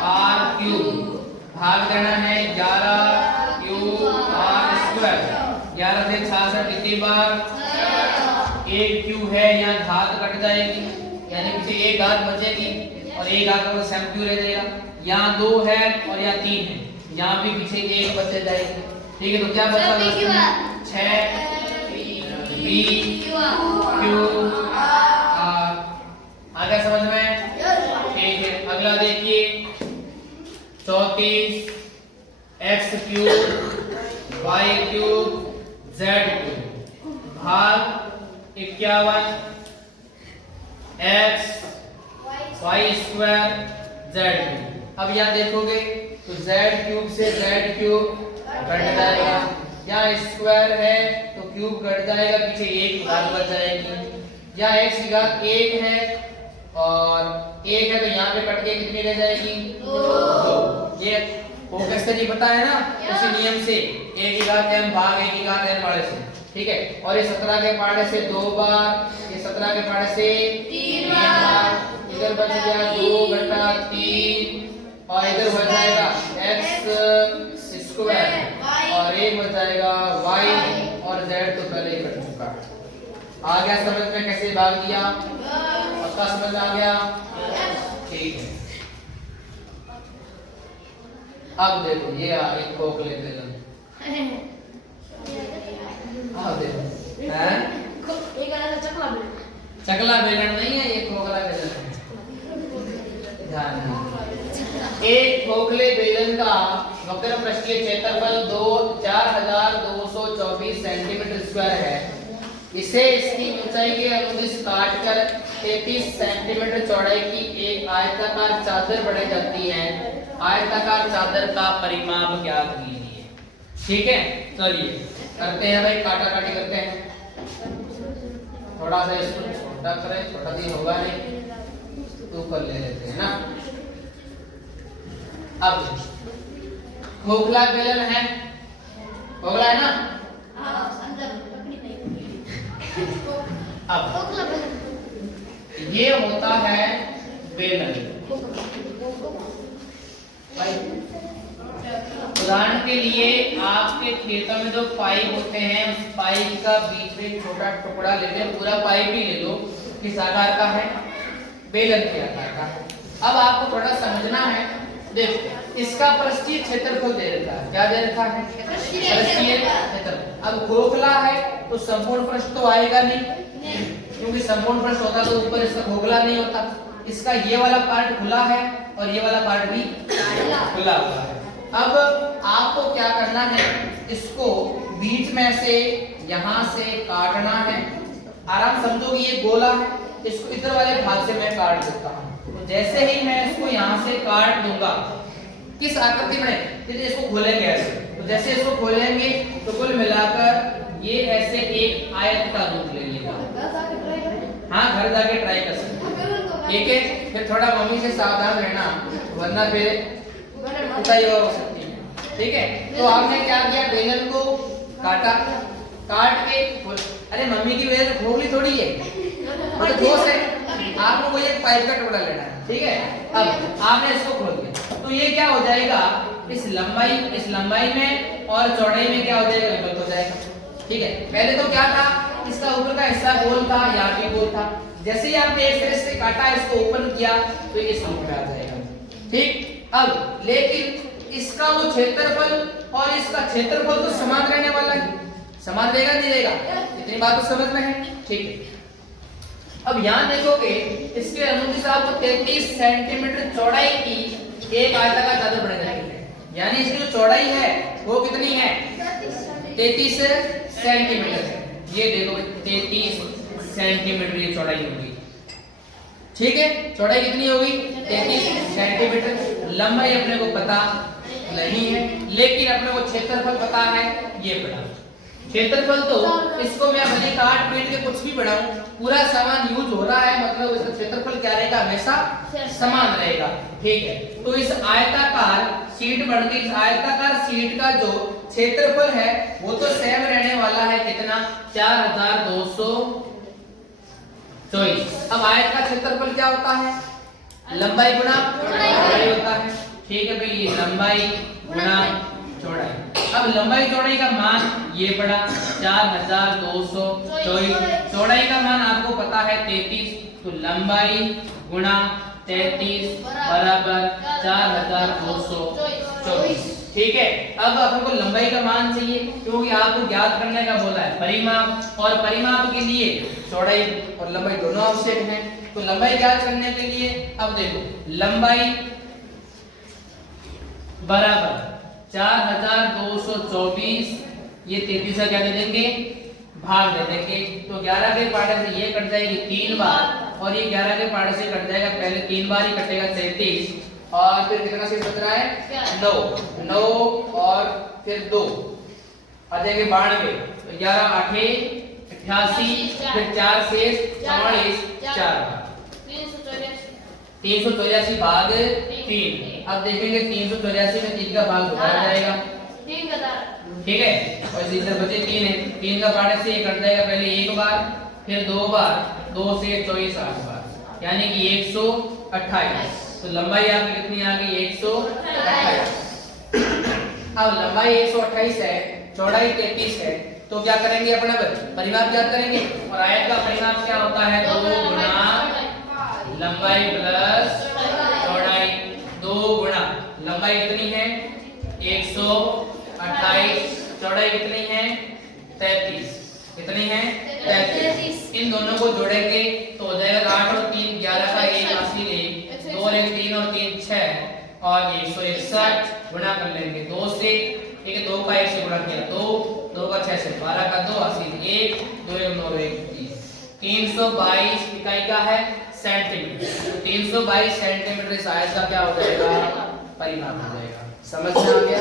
r क्यूब भाग देना है 11 क्यूब r स्क्वायर। 11 से 66 कितनी बार? 1 क्यूब है, यहाँ घात कट जाएगी यानी पीछे एक घात बचेगी और एक घात और सेम क्यू रह जाएगा। यहाँ 2 है और यहाँ 3 है, यहाँ भी पीछे 1 बच जाएगी, ठीक है। तो क्या बचा? 6 p q r। आ गया समझ में? ठीक है। अगला देखिए 34 x cube y cube z cube भाग 51 x y square z cube. अब यहाँ देखोगे तो z क्यूब से z क्यूब कट जाएगा, यहाँ स्क्वायर है तो क्यूब कट जाएगा, पीछे 1 घात बच जाएगी। यहाँ x की घात 1 है और 1 है तो यहाँ पे कट के कितनी रह जाएगी? 2। ये फोकस से नहीं पता है ना, उसी नियम से a की घात m भाग a की घात n पहाड़े से, ठीक है। और ये 17 के पहाड़े से 2 बार, ये 17 के पहाड़े से 3 बार। इधर बच गया 2/3 और इधर बच जाएगा x स्क्वायर और 1 बच जाएगा y और z तो पहले ही कट चुका है। आ गया समझ में कैसे भाग दिया? पक्का समझ में आ गया? ठीक है। अब देखो ये एक खोखले बेलन, देखो हैं? चकला बेलन नहीं है, ये खोखला बेलन है। ध्यान दें, एक खोखले बेलन का वक्र पृष्ठीय क्षेत्रफल 4224 सेंटीमीटर स्क्वायर है। इसे इसकी ऊंचाई के अनुदिश काटकर 33 सेंटीमीटर चौड़ाई की एक आयताकार चादर बनाई जाती है। आयताकार चादर का परिमाप ज्ञात कीजिए, ठीक है। चलिए करते हैं भाई, काटा काटी करते हैं। थोड़ा सा इसको छोटा करें, छोटा भी होगा नहीं तो ऊपर ले लेते हैं ना। अब खोखला बेलन है, खोखला है ना। हाँ, अंदर लकड़ी नहीं। अब खोखला बना। ये होता है बेलन। उदाहरण के लिए आपके खेतों में जो पाइप होते हैं उस पाइप का बीच में छोटा टुकड़ा ले लो, पूरा पाइप ही ले लो, किस आकार का है, बेलन के आकार का है। अब आपको थोड़ा समझना है, देखो इसका पृष्ठीय क्षेत्रफल दे रखा है, क्या दे रखा है, पृष्ठीय क्षेत्रफल। अब खोखला है तो संपूर्ण पृष्ठ तो आएगा नहीं, क्योंकि संपूर्ण पृष्ठ होता तो ऊपर इसका खोखला नहीं होता। इसका ये वाला पार्ट खुला है और ये वाला पार्ट भी खुला हुआ है। अब आपको क्या करना है, इसको बीच में से यहाँ से काटना है। आराम समझो कि ये गोला है, इसको इधर वाले भाग से मैं काट देता हूँ। तो जैसे ही मैं इसको यहाँ से काट दूंगा, किस आकृति में, जैसे इसको खोलेंगे ऐसे, तो जैसे इसको खोलेंगे तो कुल मिलाकर ये ऐसे एक आयत का रूप ले लेगा। हाँ, घर जाके ट्राई कर सकते हैं, ठीक है। फिर थोड़ा मम्मी से सावधान रहना, वरना फिर पिटाई हो सकती है, ठीक है। तो आपने क्या किया, बेलन को काटा, काट के अरे मम्मी की वजह से खोखली थोड़ी है, मतलब ठोस है। आपको कोई एक पाइप का टुकड़ा लेना है, ठीक है। अब आपने इसको खोल दिया तो ये क्या हो जाएगा, इस लंबाई में और चौड़ाई में क्या हो जाएगा, विभक्त हो जाएगा, ठीक है। पहले तो क्या था, इसका ऊपर का हिस्सा गोल था, यहाँ भी गोल था। जैसे ही आपने एक तरह से काटा, इसको ओपन किया तो ये इस रूप में आ जाएगा, ठीक। अब लेकिन इसका वो क्षेत्रफल और इसका क्षेत्रफल तो समान रहने वाला है, समान रहेगा नहीं रहेगा, इतनी बात तो समझ में है, ठीक है। अब यहाँ देखोगे इसके अनुदिश आपको 33 सेंटीमीटर चौड़ाई की एक आयताकार चादर बना जाएगी, यानी इसकी जो चौड़ाई है वो कितनी है, 33 सेंटीमीटर है। ये देखो 33 सेंटीमीटर ये चौड़ाई होगी, ठीक है। चौड़ाई कितनी होगी, 33 सेंटीमीटर। लंबाई अपने को पता नहीं है, लेकिन अपने को क्षेत्रफल पता है, ये पता। क्षेत्रफल तो इसको मैं भले काट पीट के कुछ भी बढ़ाऊं, पूरा सामान यूज हो रहा है, मतलब इसका क्षेत्रफल क्या रहेगा, हमेशा समान रहेगा, ठीक है। तो इस आयताकार शीट बन गई, इस आयताकार शीट का जो क्षेत्रफल है वो तो सेम रहने वाला है, कितना, 4224। अब आयत का क्षेत्रफल क्या होता है, लंबाई गुना चौड़ाई होता है, ठीक है भाई, ये लंबाई गुना चौड़ाई। अब लंबाई चौड़ाई का मान ये पड़ा 4224, चौड़ाई का मान आपको पता है 33, तो लंबाई गुना 33 बराबर 4224, ठीक है। अब आपको लंबाई का मान चाहिए, क्योंकि आपको ज्ञात करने का बोला है परिमाप, और परिमाप के लिए चौड़ाई और लंबाई दोनों आवश्यक हैं। तो लंबाई ज्ञात करने के लिए अब देखो, लंबाई बराबर 4224, ये 33 का क्या दे देंगे, भाग दे देंगे, तो 11 के पाड़े से ये कट जाएगी 3 बार, और ये 11 के पाड़े से कट जाएगा, पहले 3 बार ही कटेगा 33, और फिर कितना शेष बच रहा है, 9 और फिर 2 आ जाएंगे 92, 11 8 88, फिर 4 शेष 44, 4 384 भाग 3। अब देखेंगे 384 में 3 का भाग दोबारा जाएगा, ठीक है, और इधर बचे 3 है, 3 का पाड़े से ये कट जाएगा, पहले 1 बार फिर 2 बार, 2 से 24 8 बार, यानी कि 128। तो लंबाई आपकी कितनी आ गई, 128। अब लंबाई 128 है, चौड़ाई 33 है, तो क्या करेंगे, अपना परिमाप ज्ञात करेंगे, और आयत का परिमाप क्या होता है, 2 गुना लंबाई प्लस चौड़ाई, 2 गुना लंबाई कितनी है 128, चौड़ाई कितनी है 33, कितनी है 33। इन दोनों को जोड़ेंगे तो हो जाएगा 8 और 3 11 का 1 हासिल 1, 2 और 1 3 और 3 6 और 161 गुणा कर लेंगे 2 से, ठीक है, 2 का 1 से गुणा किया 2, 2 का 6 से 12 का 2 हासिल 1, 2 1 9 1 322 इकाई का है सेंटीमीटर। 322 सेंटीमीटर इस आयत का क्या हो जाएगा, परिमाप हो जाएगा। समझ में आ गया,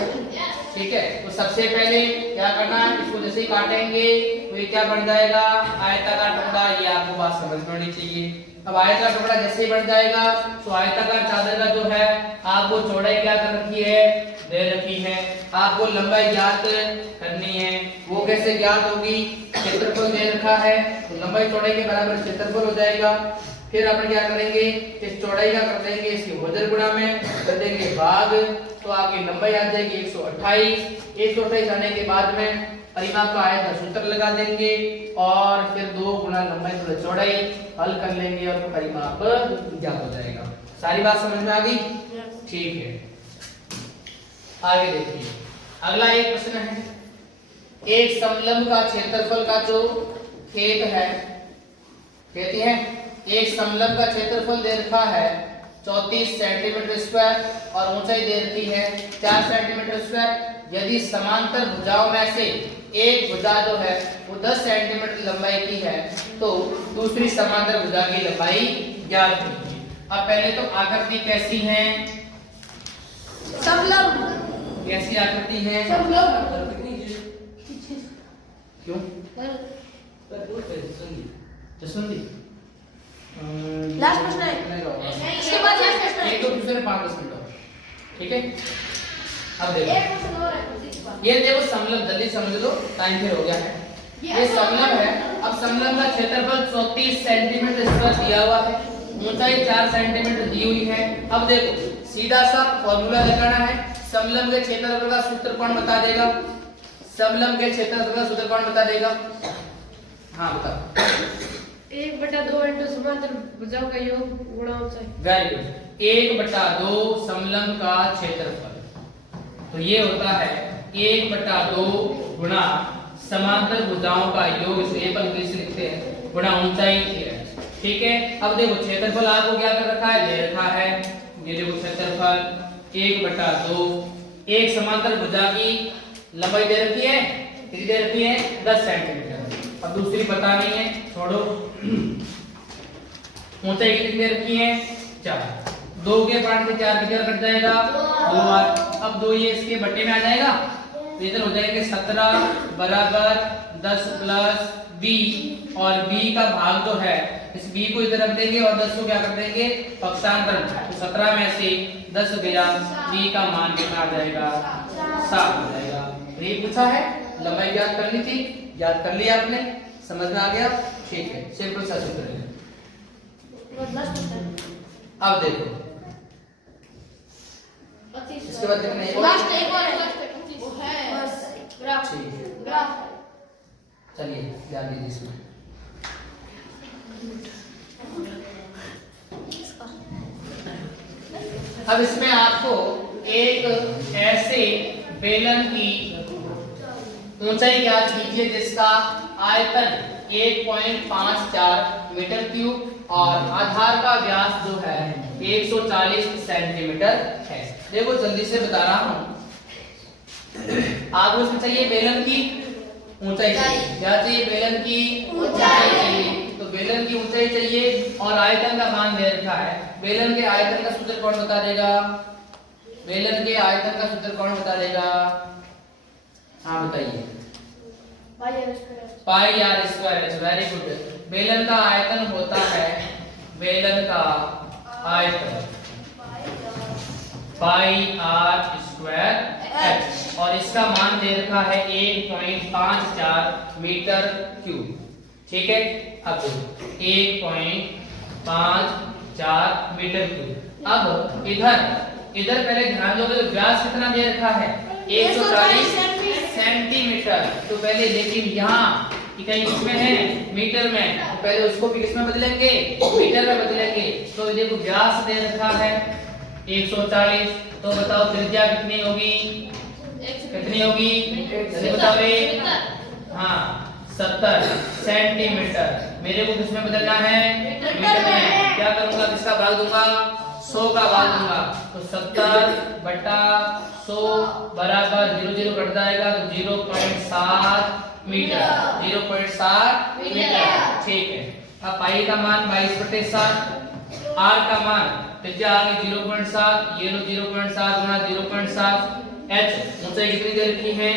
ठीक है। तो सबसे पहले क्या करना है, इसको जैसे ही काटेंगे तो ये क्या बन जाएगा, आयताकार टुकड़ा। ये आपको बात समझ में आनी चाहिए। अब आयत का टुकड़ा जैसे ही बन जाएगा तो आयताकार चादर का जो है आपको चौड़ाई क्या कर रखी है, दे रखी है आपको लंबाई ज्ञात करनी है। वो कैसे ज्ञात होगी? क्षेत्रफल दे रखा है तो लंबाई चौड़ाई के बराबर क्षेत्रफल हो जाएगा। फिर अपन क्या करेंगे, इस चौड़ाई का कर देंगे इसकी वजन गुणा में कर देंगे भाग, तो आपकी लंबाई आ जाएगी 128। 128 आने के बाद में परिमाप का आयत का सूत्र लगा देंगे और फिर 2 गुना लंबाई गुणा चौड़ाई हल कर लेंगे और परिमाप ज्ञात हो जाएगा। सारी बात समझ में आ गई? ठीक है, आगे देखिए। अगला एक प्रश्न है, एक समलंब का क्षेत्रफल का जो खेद है, कहती है एक समलंब का क्षेत्रफल दे रखा है 34 सेंटीमीटर स्क्वायर और ऊंचाई दे रखी है 4 सेंटीमीटर स्क्वायर। यदि समांतर भुजाओं में से एक भुजा जो है वो 10 सेंटीमीटर लंबाई की है तो दूसरी समांतर भुजा की लंबाई ज्ञात कीजिए। अब पहले तो आकृति कैसी है? समलंब। कैसी आकृति है? क्यों? जसवंती लास्ट प्रश्न है, इसके बाद लास्ट प्रश्न है। एक तो दूसरे 5-10 मिनट और, ठीक है। अब देखो, एक प्रश्न और है उसी के बाद। ये देखो समलंब, जल्दी समझ लो, टाइम फिर हो गया है। ये समलंब है। अब समलंब का क्षेत्रफल 34 सेंटीमीटर स्क्वायर दिया हुआ है, ऊंचाई 4 सेंटीमीटर दी हुई है। अब देखो सीधा सा फॉर्मूला लगाना है। समलंब के क्षेत्रफल का सूत्र कौन बता देगा? समलंब के क्षेत्रफल का सूत्र कौन बता देगा? हाँ बताओ। 1/2 इंटू समांतर भुजाओं का योग गुणा ऊंचाई। Very good. 1/2 समलंब का क्षेत्रफल, तो ये होता है 1/2 गुणा समांतर भुजाओं का योग, इसे पर लिखते हैं, गुणा ऊंचाई है। ठीक है। अब देखो क्षेत्रफल आपको क्या कर रखा है? दे रखा है, ये देखो क्षेत्रफल 1/2। एक समांतर भुजा की लंबाई दे रखी है, कितनी दे रखी है? 10 सेंटीमीटर। अब दूसरी पता नहीं है, छोड़ो। ऊंचाई कितनी दे रखी है? 4। 2 के 5 से 4 कितना कट जाएगा? 2 बार। अब 2 ये इसके बट्टे में आ जाएगा तो इधर हो जाएंगे 17 बराबर 10 प्लस b, और b का भाग जो है इस b को इधर रख देंगे और 10 को क्या कर देंगे? पक्षांतर। तो 17 में से 10 गया, b का मान कितना आ जाएगा? 7 हो जाएगा। तो ये पूछा है, लंबाई ज्ञात करनी थी, याद कर लिया आपने, समझ में आ गया? ठीक है, सिंपल सा सूत्र है। अब देखो इसके बाद देखना है लास्ट एक और है, वो है ग्राफ। ठीक है, ग्राफ चलिए ध्यान दीजिए इसमें। अब इसमें आपको एक ऐसे बेलन की ऊंचाई ज्ञात कीजिए जिसका आयतन 1.54 मीटर क्यूब और आधार का व्यास जो है 140 सेंटीमीटर है। देखो जल्दी से बता रहा हूं, आपको इसमें चाहिए बेलन की ऊंचाई चाहिए। क्या चाहिए? बेलन की ऊंचाई चाहिए। तो बेलन की ऊंचाई चाहिए और आयतन का मान दे रखा है। बेलन के आयतन का सूत्र कौन बता देगा? बेलन के आयतन का सूत्र कौन बता देगा? हाँ बताइए। पाई आर स्क्वायर। Very good. बेलन का आयतन होता है, बेलन का आयतन पाई आर स्क्वायर एच, और इसका मान दे रखा है 1.54 मीटर क्यूब। ठीक है। अब 1.54 मीटर क्यूब। अब इधर पहले ध्यान दोगे तो व्यास कितना दे रखा है? 140 सेंटीमीटर। तो पहले लेकिन यहाँ कहीं किसमें है? मीटर में। तो पहले उसको भी किसमें बदलेंगे? मीटर में बदलेंगे। तो देखो व्यास दे रखा है 140, तो बताओ त्रिज्या कितनी होगी? कितनी होगी? जल्दी बताओ रे। हाँ 70 सेंटीमीटर। मेरे को किसमें बदलना है? मीटर में। क्या करूंगा? किसका भाग दूंगा? 100 का भाग दूंगा। तो 70/100 बराबर 0 कट जाएगा तो 0.7 मीटर। 0.7 मीटर। ठीक है। अब पाई का मान 22/7, आर का मान त्रिज्या आ गई 0.7, ये लो 0.7 गुना 0.7, h ऊंचाई कितनी दे रखी है?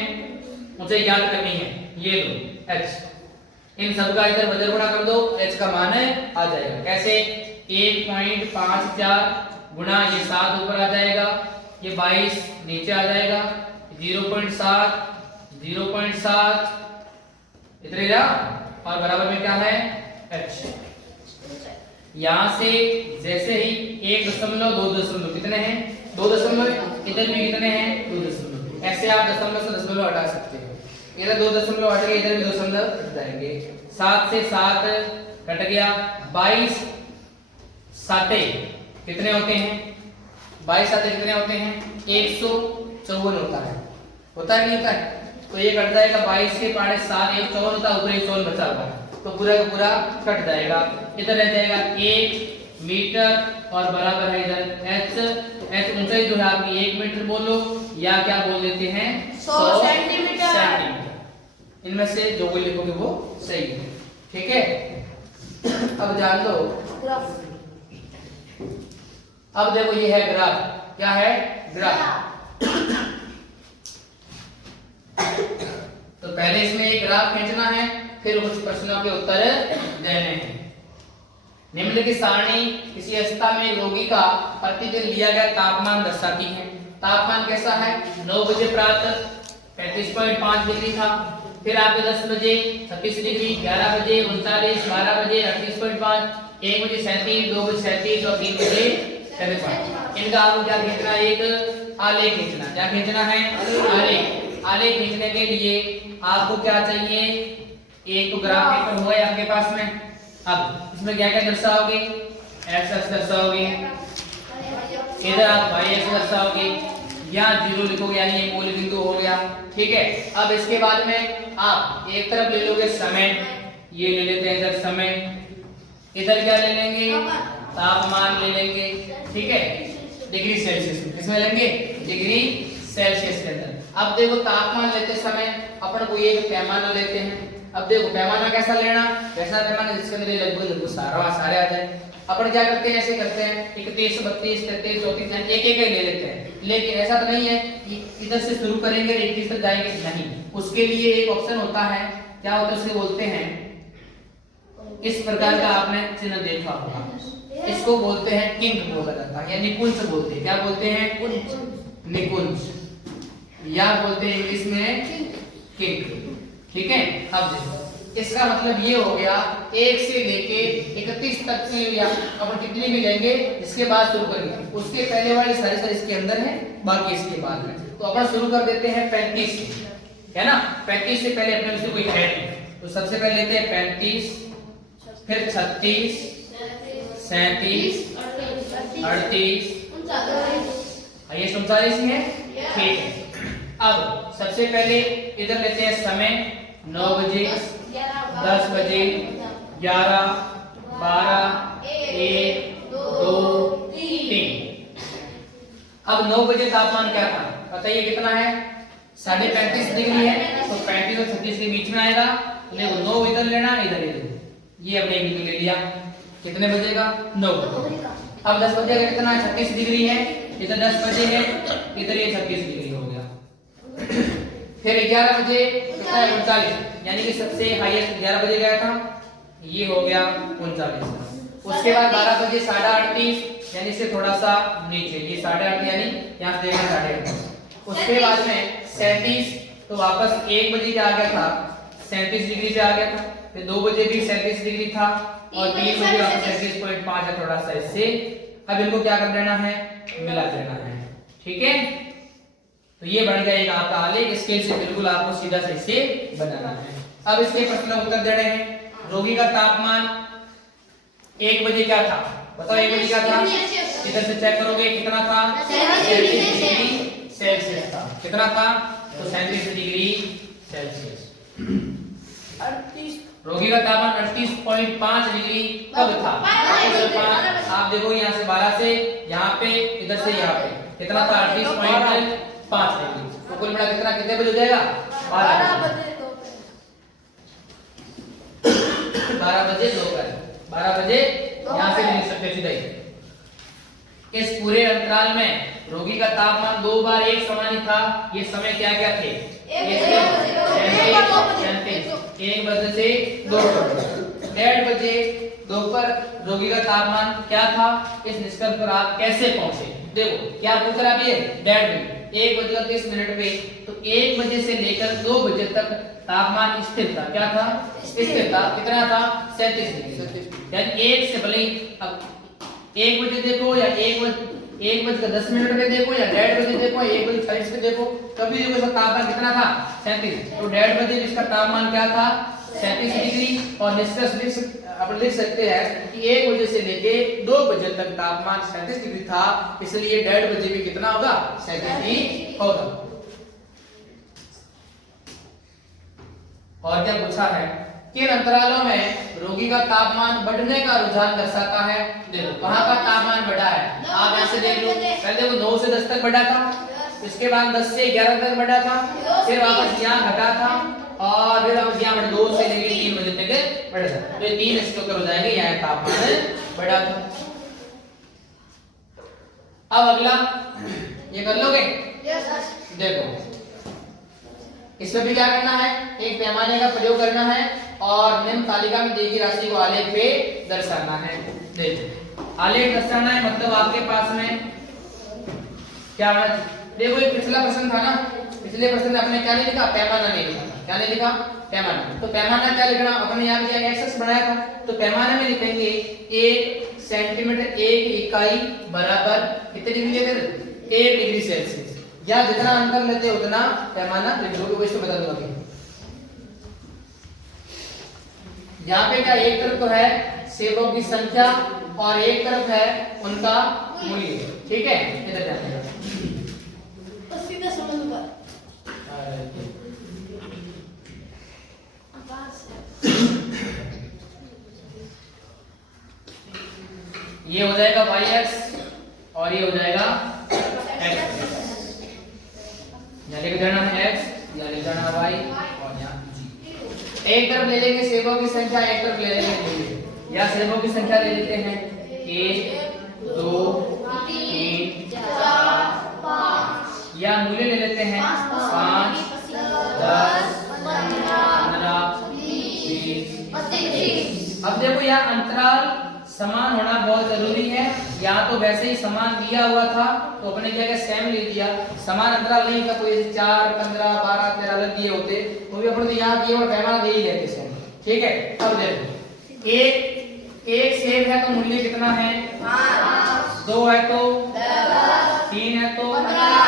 ऊंचाई ज्ञात करनी है, ये लो h। इन सब का इधर वजन गुणा कर दो, h का मान है आ जाएगा। कैसे? 1.54 गुणा ये 7 ऊपर आ जाएगा, ये 22 नीचे आ जाएगा, 0.7 0.7 इतने रहा और बराबर में क्या है h। यहां से जैसे ही 1.2 दशमलव कितने हैं 2 दशमलव, इधर भी कितने हैं 2 दशमलव। ऐसे आप दशमलव से दशमलव हटा सकते हो, इधर 2 दशमलव हट गए, इधर भी 2 दशमलव हट जाएंगे। 7 से 7 कट गया, 22 साते कितने होते हैं 22 साते कितने होते हैं 154 होता है नहीं होता है। तो ये कट जाएगा 22 के पाड़े 7 154 होता है, ऊपर 154 बचा हुआ है तो पूरा का पूरा कट जाएगा। इधर रह जाएगा 1 मीटर और बराबर है इधर h ऊंचाई जो है आपकी 1 मीटर बोलो या क्या बोल देते हैं 100 सेंटीमीटर। इनमें से जो कोई लिखोगे वो सही है, ठीक है। अब जान लो, अब देखो ये है ग्राफ, क्या है ग्राफ। तो पहले इसमें एक ग्राफ खींचना है, फिर कुछ प्रश्नों के उत्तर देने हैं। निम्नलिखित सारणी किसी अवस्था में रोगी का प्रतिदिन लिया गया तापमान दर्शाती है। तापमान कैसा है 9 बजे प्रातः 35.5 डिग्री था, फिर आपके 10 बजे 36 डिग्री, 11 बजे 39, 12 बजे 38.5, 1 बजे 37, 2 बजे 37 और 3 बजे 37। इनका आपको क्या खींचना है एक आलेख खींचना। क्या खींचना है आलेख। आलेख खींचने के लिए आपको क्या चाहिए एक तो ग्राफ पेपर हुआ है आपके पास में। अब इसमें क्या क्या दर्शाओगे x अक्ष दर्शाओगे, इधर आप y अक्ष दर्शाओगे, यहाँ 0 लिखोगे यानी ये मूल बिंदु हो गया, ठीक है। अब इसके बाद में आप एक तरफ ले लोगे समय, ये ले लेते हैं इधर समय, इधर क्या ले लेंगे तापमान ले लेंगे, ठीक है डिग्री सेल्सियस में। किसमें लेंगे डिग्री सेल्सियस के अंदर। अब देखो तापमान लेते समय अपन को ये पैमाना लेते हैं। अब देखो पैमाना कैसा लेना, वैसा पैमाना जिसके अंदर लगभग सारे आ जाए। अपन क्या करते हैं ऐसे करते हैं 31 32 33 34 एक एक ले लेते हैं, लेकिन ऐसा तो नहीं है कि इधर से शुरू करेंगे 31 तक जाएंगे, नहीं। उसके लिए एक ऑप्शन होता है, क्या होता है उसे बोलते हैं इस प्रकार का, आपने चिन्ह देखा होगा, इसको बोलते हैं किंक बोला जाता है या निकुंज बोलते हैं। क्या बोलते हैं निकुंज या बोलते हैं इंग्लिश में किंक, ठीक है। अब देखो इसका मतलब ये हो गया 1 से लेके 31 तक के या अपन कितने भी लेंगे इसके बाद शुरू करेंगे। उसके पहले वाले सारे इसके अंदर है, बाकी इसके बाद में। तो अपन शुरू कर देते हैं 35 से, है ना। 35 से पहले अपने से कोई है नहीं, तो सबसे पहले लेते हैं 35, फिर 36 37 38 ये 39 है, ठीक है। अब सबसे पहले इधर लेते हैं समय 9 बजे 10 बजे 11 12 1 2 3। अब 9 बजे तापमान क्या था बताइए कितना है 35.5 डिग्री है, तो 35 और 36 के बीच में आएगा। देखो 9 इधर लेना, इधर ये अपने बिंदु ले लिया, कितने बजे का 9। अब 10 बजे का कितना है 36 डिग्री है, इधर 10 बजे है, इधर ये 36 डिग्री हो गया। फिर 11 बजे कितना है 39, यानी कि सबसे हाईएस्ट 11 बजे गया था, ये हो गया 39। उसके बाद 12 बजे 38.5 यानी से थोड़ा सा नीचे, ये 8.5 यानी यहाँ से देखना 8.5। उसके बाद में 37, तो वापस 1 बजे क्या आ गया था 37 डिग्री पे आ गया था, फिर 2 बजे भी 37 डिग्री था और 3 बजे वापस 37.5 है, थोड़ा सा इससे। अब इनको क्या कर देना है मिला देना है, ठीक है। तो ये बन जाएगा आपका आलेख, स्केल से बिल्कुल आपको सीधा सही से बनाना है। अब इसके प्रश्न उत्तर दे रहे हैं। रोगी का तापमान 1 बजे क्या था बताओ, 1 बजे क्या था, इधर से चेक करोगे कितना था 37 डिग्री सेल्सियस था, कितना था तो 37 डिग्री सेल्सियस। रोगी का तापमान 38.5 डिग्री कब था, आप देखो यहाँ से 12 से यहाँ पे, इधर से यहाँ पे कितना था 38.5 डिग्री। तो कुल मिला कितना कितने बजे हो जाएगा 12 बजे दोपहर 12 बजे यहाँ से लिख सकते सीधा ही। इस पूरे अंतराल में रोगी का तापमान 2 बार एक समान था। ये समय क्या क्या थे 1 बजे से 2 बजे, 1:30 बजे दोपहर रोगी का तापमान क्या था। इस निष्कर्ष पर आप कैसे पहुंचे, देखो क्या पूछ रहा है 1:30 बजे, 1:30 पे, तो 1 बजे से लेकर 2 बजे तक तापमान स्थिर था। क्या था? स्थिर था। कितना था? 37 डिग्री। यानी 1 से भले अब 1 बजे देखो या 1:10 पे देखो या 1:30 बजे देखो या 1:40 पे देखो, कभी देखो इसका तापमान कितना था? 37। तो 1:30 बजे इसका तापमान क्या था? 37 डिग्री। और निष्कर्ष अपन लिख सकते हैं कि 1 बजे से लेके 2 बजे तक तापमान 37 डिग्री था, इसलिए 1:30 बजे भी कितना होगा? 37 ही होगा। और क्या पूछा है? किन अंतरालों में रोगी का तापमान बढ़ने का रुझान दर्शाता है? देखो कहां का तापमान बढ़ा है, आप ऐसे देख लो। पहले देखो 9 से 10 तक बढ़ा था, इसके बाद 10 से 11 तक बढ़ा था, फिर वापस यहाँ घटा था, और फिर अब यहाँ 2 से लेकर 3 बजे तक बढ़ा था। तो ये 3 इसके ऊपर हो जाएंगे, यहाँ तापमान बढ़ा था। अब अगला ये कर लोगे? देखो इसमें भी क्या करना है? एक पैमाने का प्रयोग करना है और निम्न तालिका में दी गई राशि को आलेख पे दर्शाना है। देखो आलेख दर्शाना है मतलब आपके पास में क्या है? देखो ये पिछला प्रश्न था ना, पिछले प्रश्न में आपने क्या नहीं लिखा? पैमाना नहीं लिखा। क्या नहीं लिखा? पैमाना। तो पैमाना क्या लिखना? अपने यहाँ क्या एक्सेस बनाया था, तो पैमाने में लिखेंगे 1 सेंटीमीटर 1 इकाई बराबर कितने डिग्री लेते? 1 डिग्री सेल्सियस। या जितना अंतर लेते उतना पैमाना लिख लो। वैसे बता दूंगा अभी। यहाँ पे क्या एक तरफ तो है सेबों की संख्या और एक तरफ है उनका मूल्य। ठीक है, इधर जाते हैं। सीधा समझ लो। ये हो जाएगा yx और ये हो जाएगा x। यहाँ लिख देना है x, यहाँ लिख देना y और यहाँ g। एक तरफ ले लेंगे सेबों की संख्या, एक तरफ ले लेंगे मूल्य। या सेबों की संख्या ले लेते हैं 1 2 3 4 5, या मूल्य ले लेते हैं 5 10 15 20 25। अब देखो यहाँ अंतराल समान होना बहुत जरूरी है। यहाँ तो वैसे ही समान दिया हुआ था तो अपने क्या क्या सेम ले दिया, समान अंतराल नहीं था। कोई 4 15 12 13 अलग दिए होते तो भी अपन तो यहाँ दिए और पैमाना दे ही लेते सेम। ठीक है, अब देखो एक सेब है तो मूल्य कितना है? 5। 2 है तो 10। 3 है तो 15।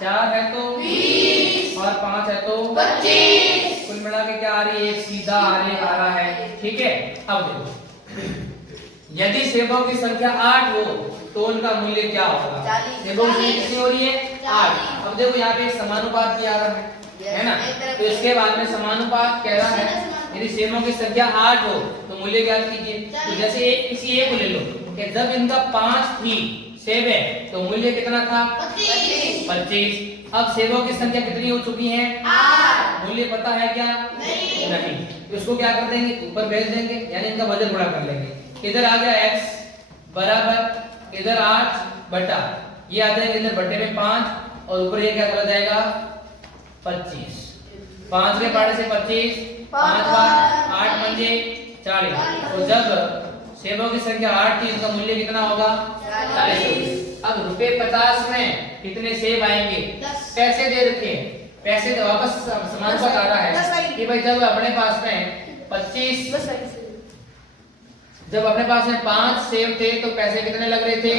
4 है तो 20 और 5 है तो 25। कुल मिला के क्या आ रही है? एक सीधा आलेख आ रहा है। ठीक है, अब देखो यदि सेबों की संख्या 8 हो तो उनका मूल्य क्या होगा? सेबों की संख्या कितनी हो रही है? 8। अब देखो यहाँ पे एक समानुपात भी आ रहा है ना, तो इसके बाद में समानुपात कह रहा है यदि सेबों की संख्या 8 हो तो मूल्य ज्ञात कीजिए। तो जैसे किसी एक को ले लो कि जब इनका 5 थी सेब है तो मूल्य कितना था? 25। अब सेबों की संख्या कितनी हो चुकी है? 8। मूल्य पता है क्या? नहीं। तो इसको क्या कर देंगे? ऊपर भेज देंगे, यानी इनका वजन गुणा कर लेंगे। इधर आ गया x बराबर इधर 8 बटा ये आ जाएगा इधर बटे में 5 और ऊपर ये क्या कर जाएगा? 25। 5 के पाड़े से 25, 5 बार 8 पंजे 40। तो जब सेबों की संख्या 8 थी इसका मूल्य कितना होगा? 40। अब ₹50 में कितने सेब आएंगे? पैसे दे रखे हैं, पैसे तो वापस समानुपात आ रहा है कि भाई जब अपने पास में 25 जब अपने पास में 5 सेब थे तो पैसे कितने लग रहे थे?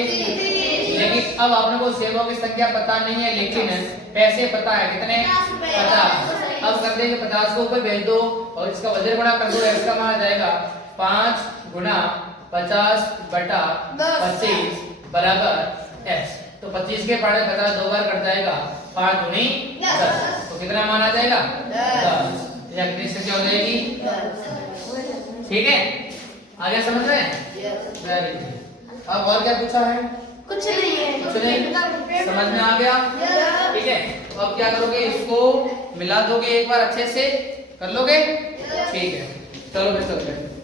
लेकिन अब आपने को सेबों की संख्या पता नहीं है लेकिन पैसे पता है कितने? 50। अब कर देंगे 50 को ऊपर भेज दो और इसका वजन गुणा कर दो। x का मान आ जाएगा 5 गुना 50 बटा 25 बराबर x। तो 25 के पाड़े 50 दो बार कट जाएगा, 5 दूनी 10। तो कितना मान आ जाएगा? 10। या कितनी संख्या हो जाएगी? ठीक है, आगे समझ रहे हैं? Very good. अब और क्या पूछा है? कुछ नहीं है। कुछ नहीं, समझ में आ गया? ठीक है, तो अब क्या करोगे? इसको मिला दोगे एक बार अच्छे से, कर लोगे? ठीक है, चलो फिर चलते हैं।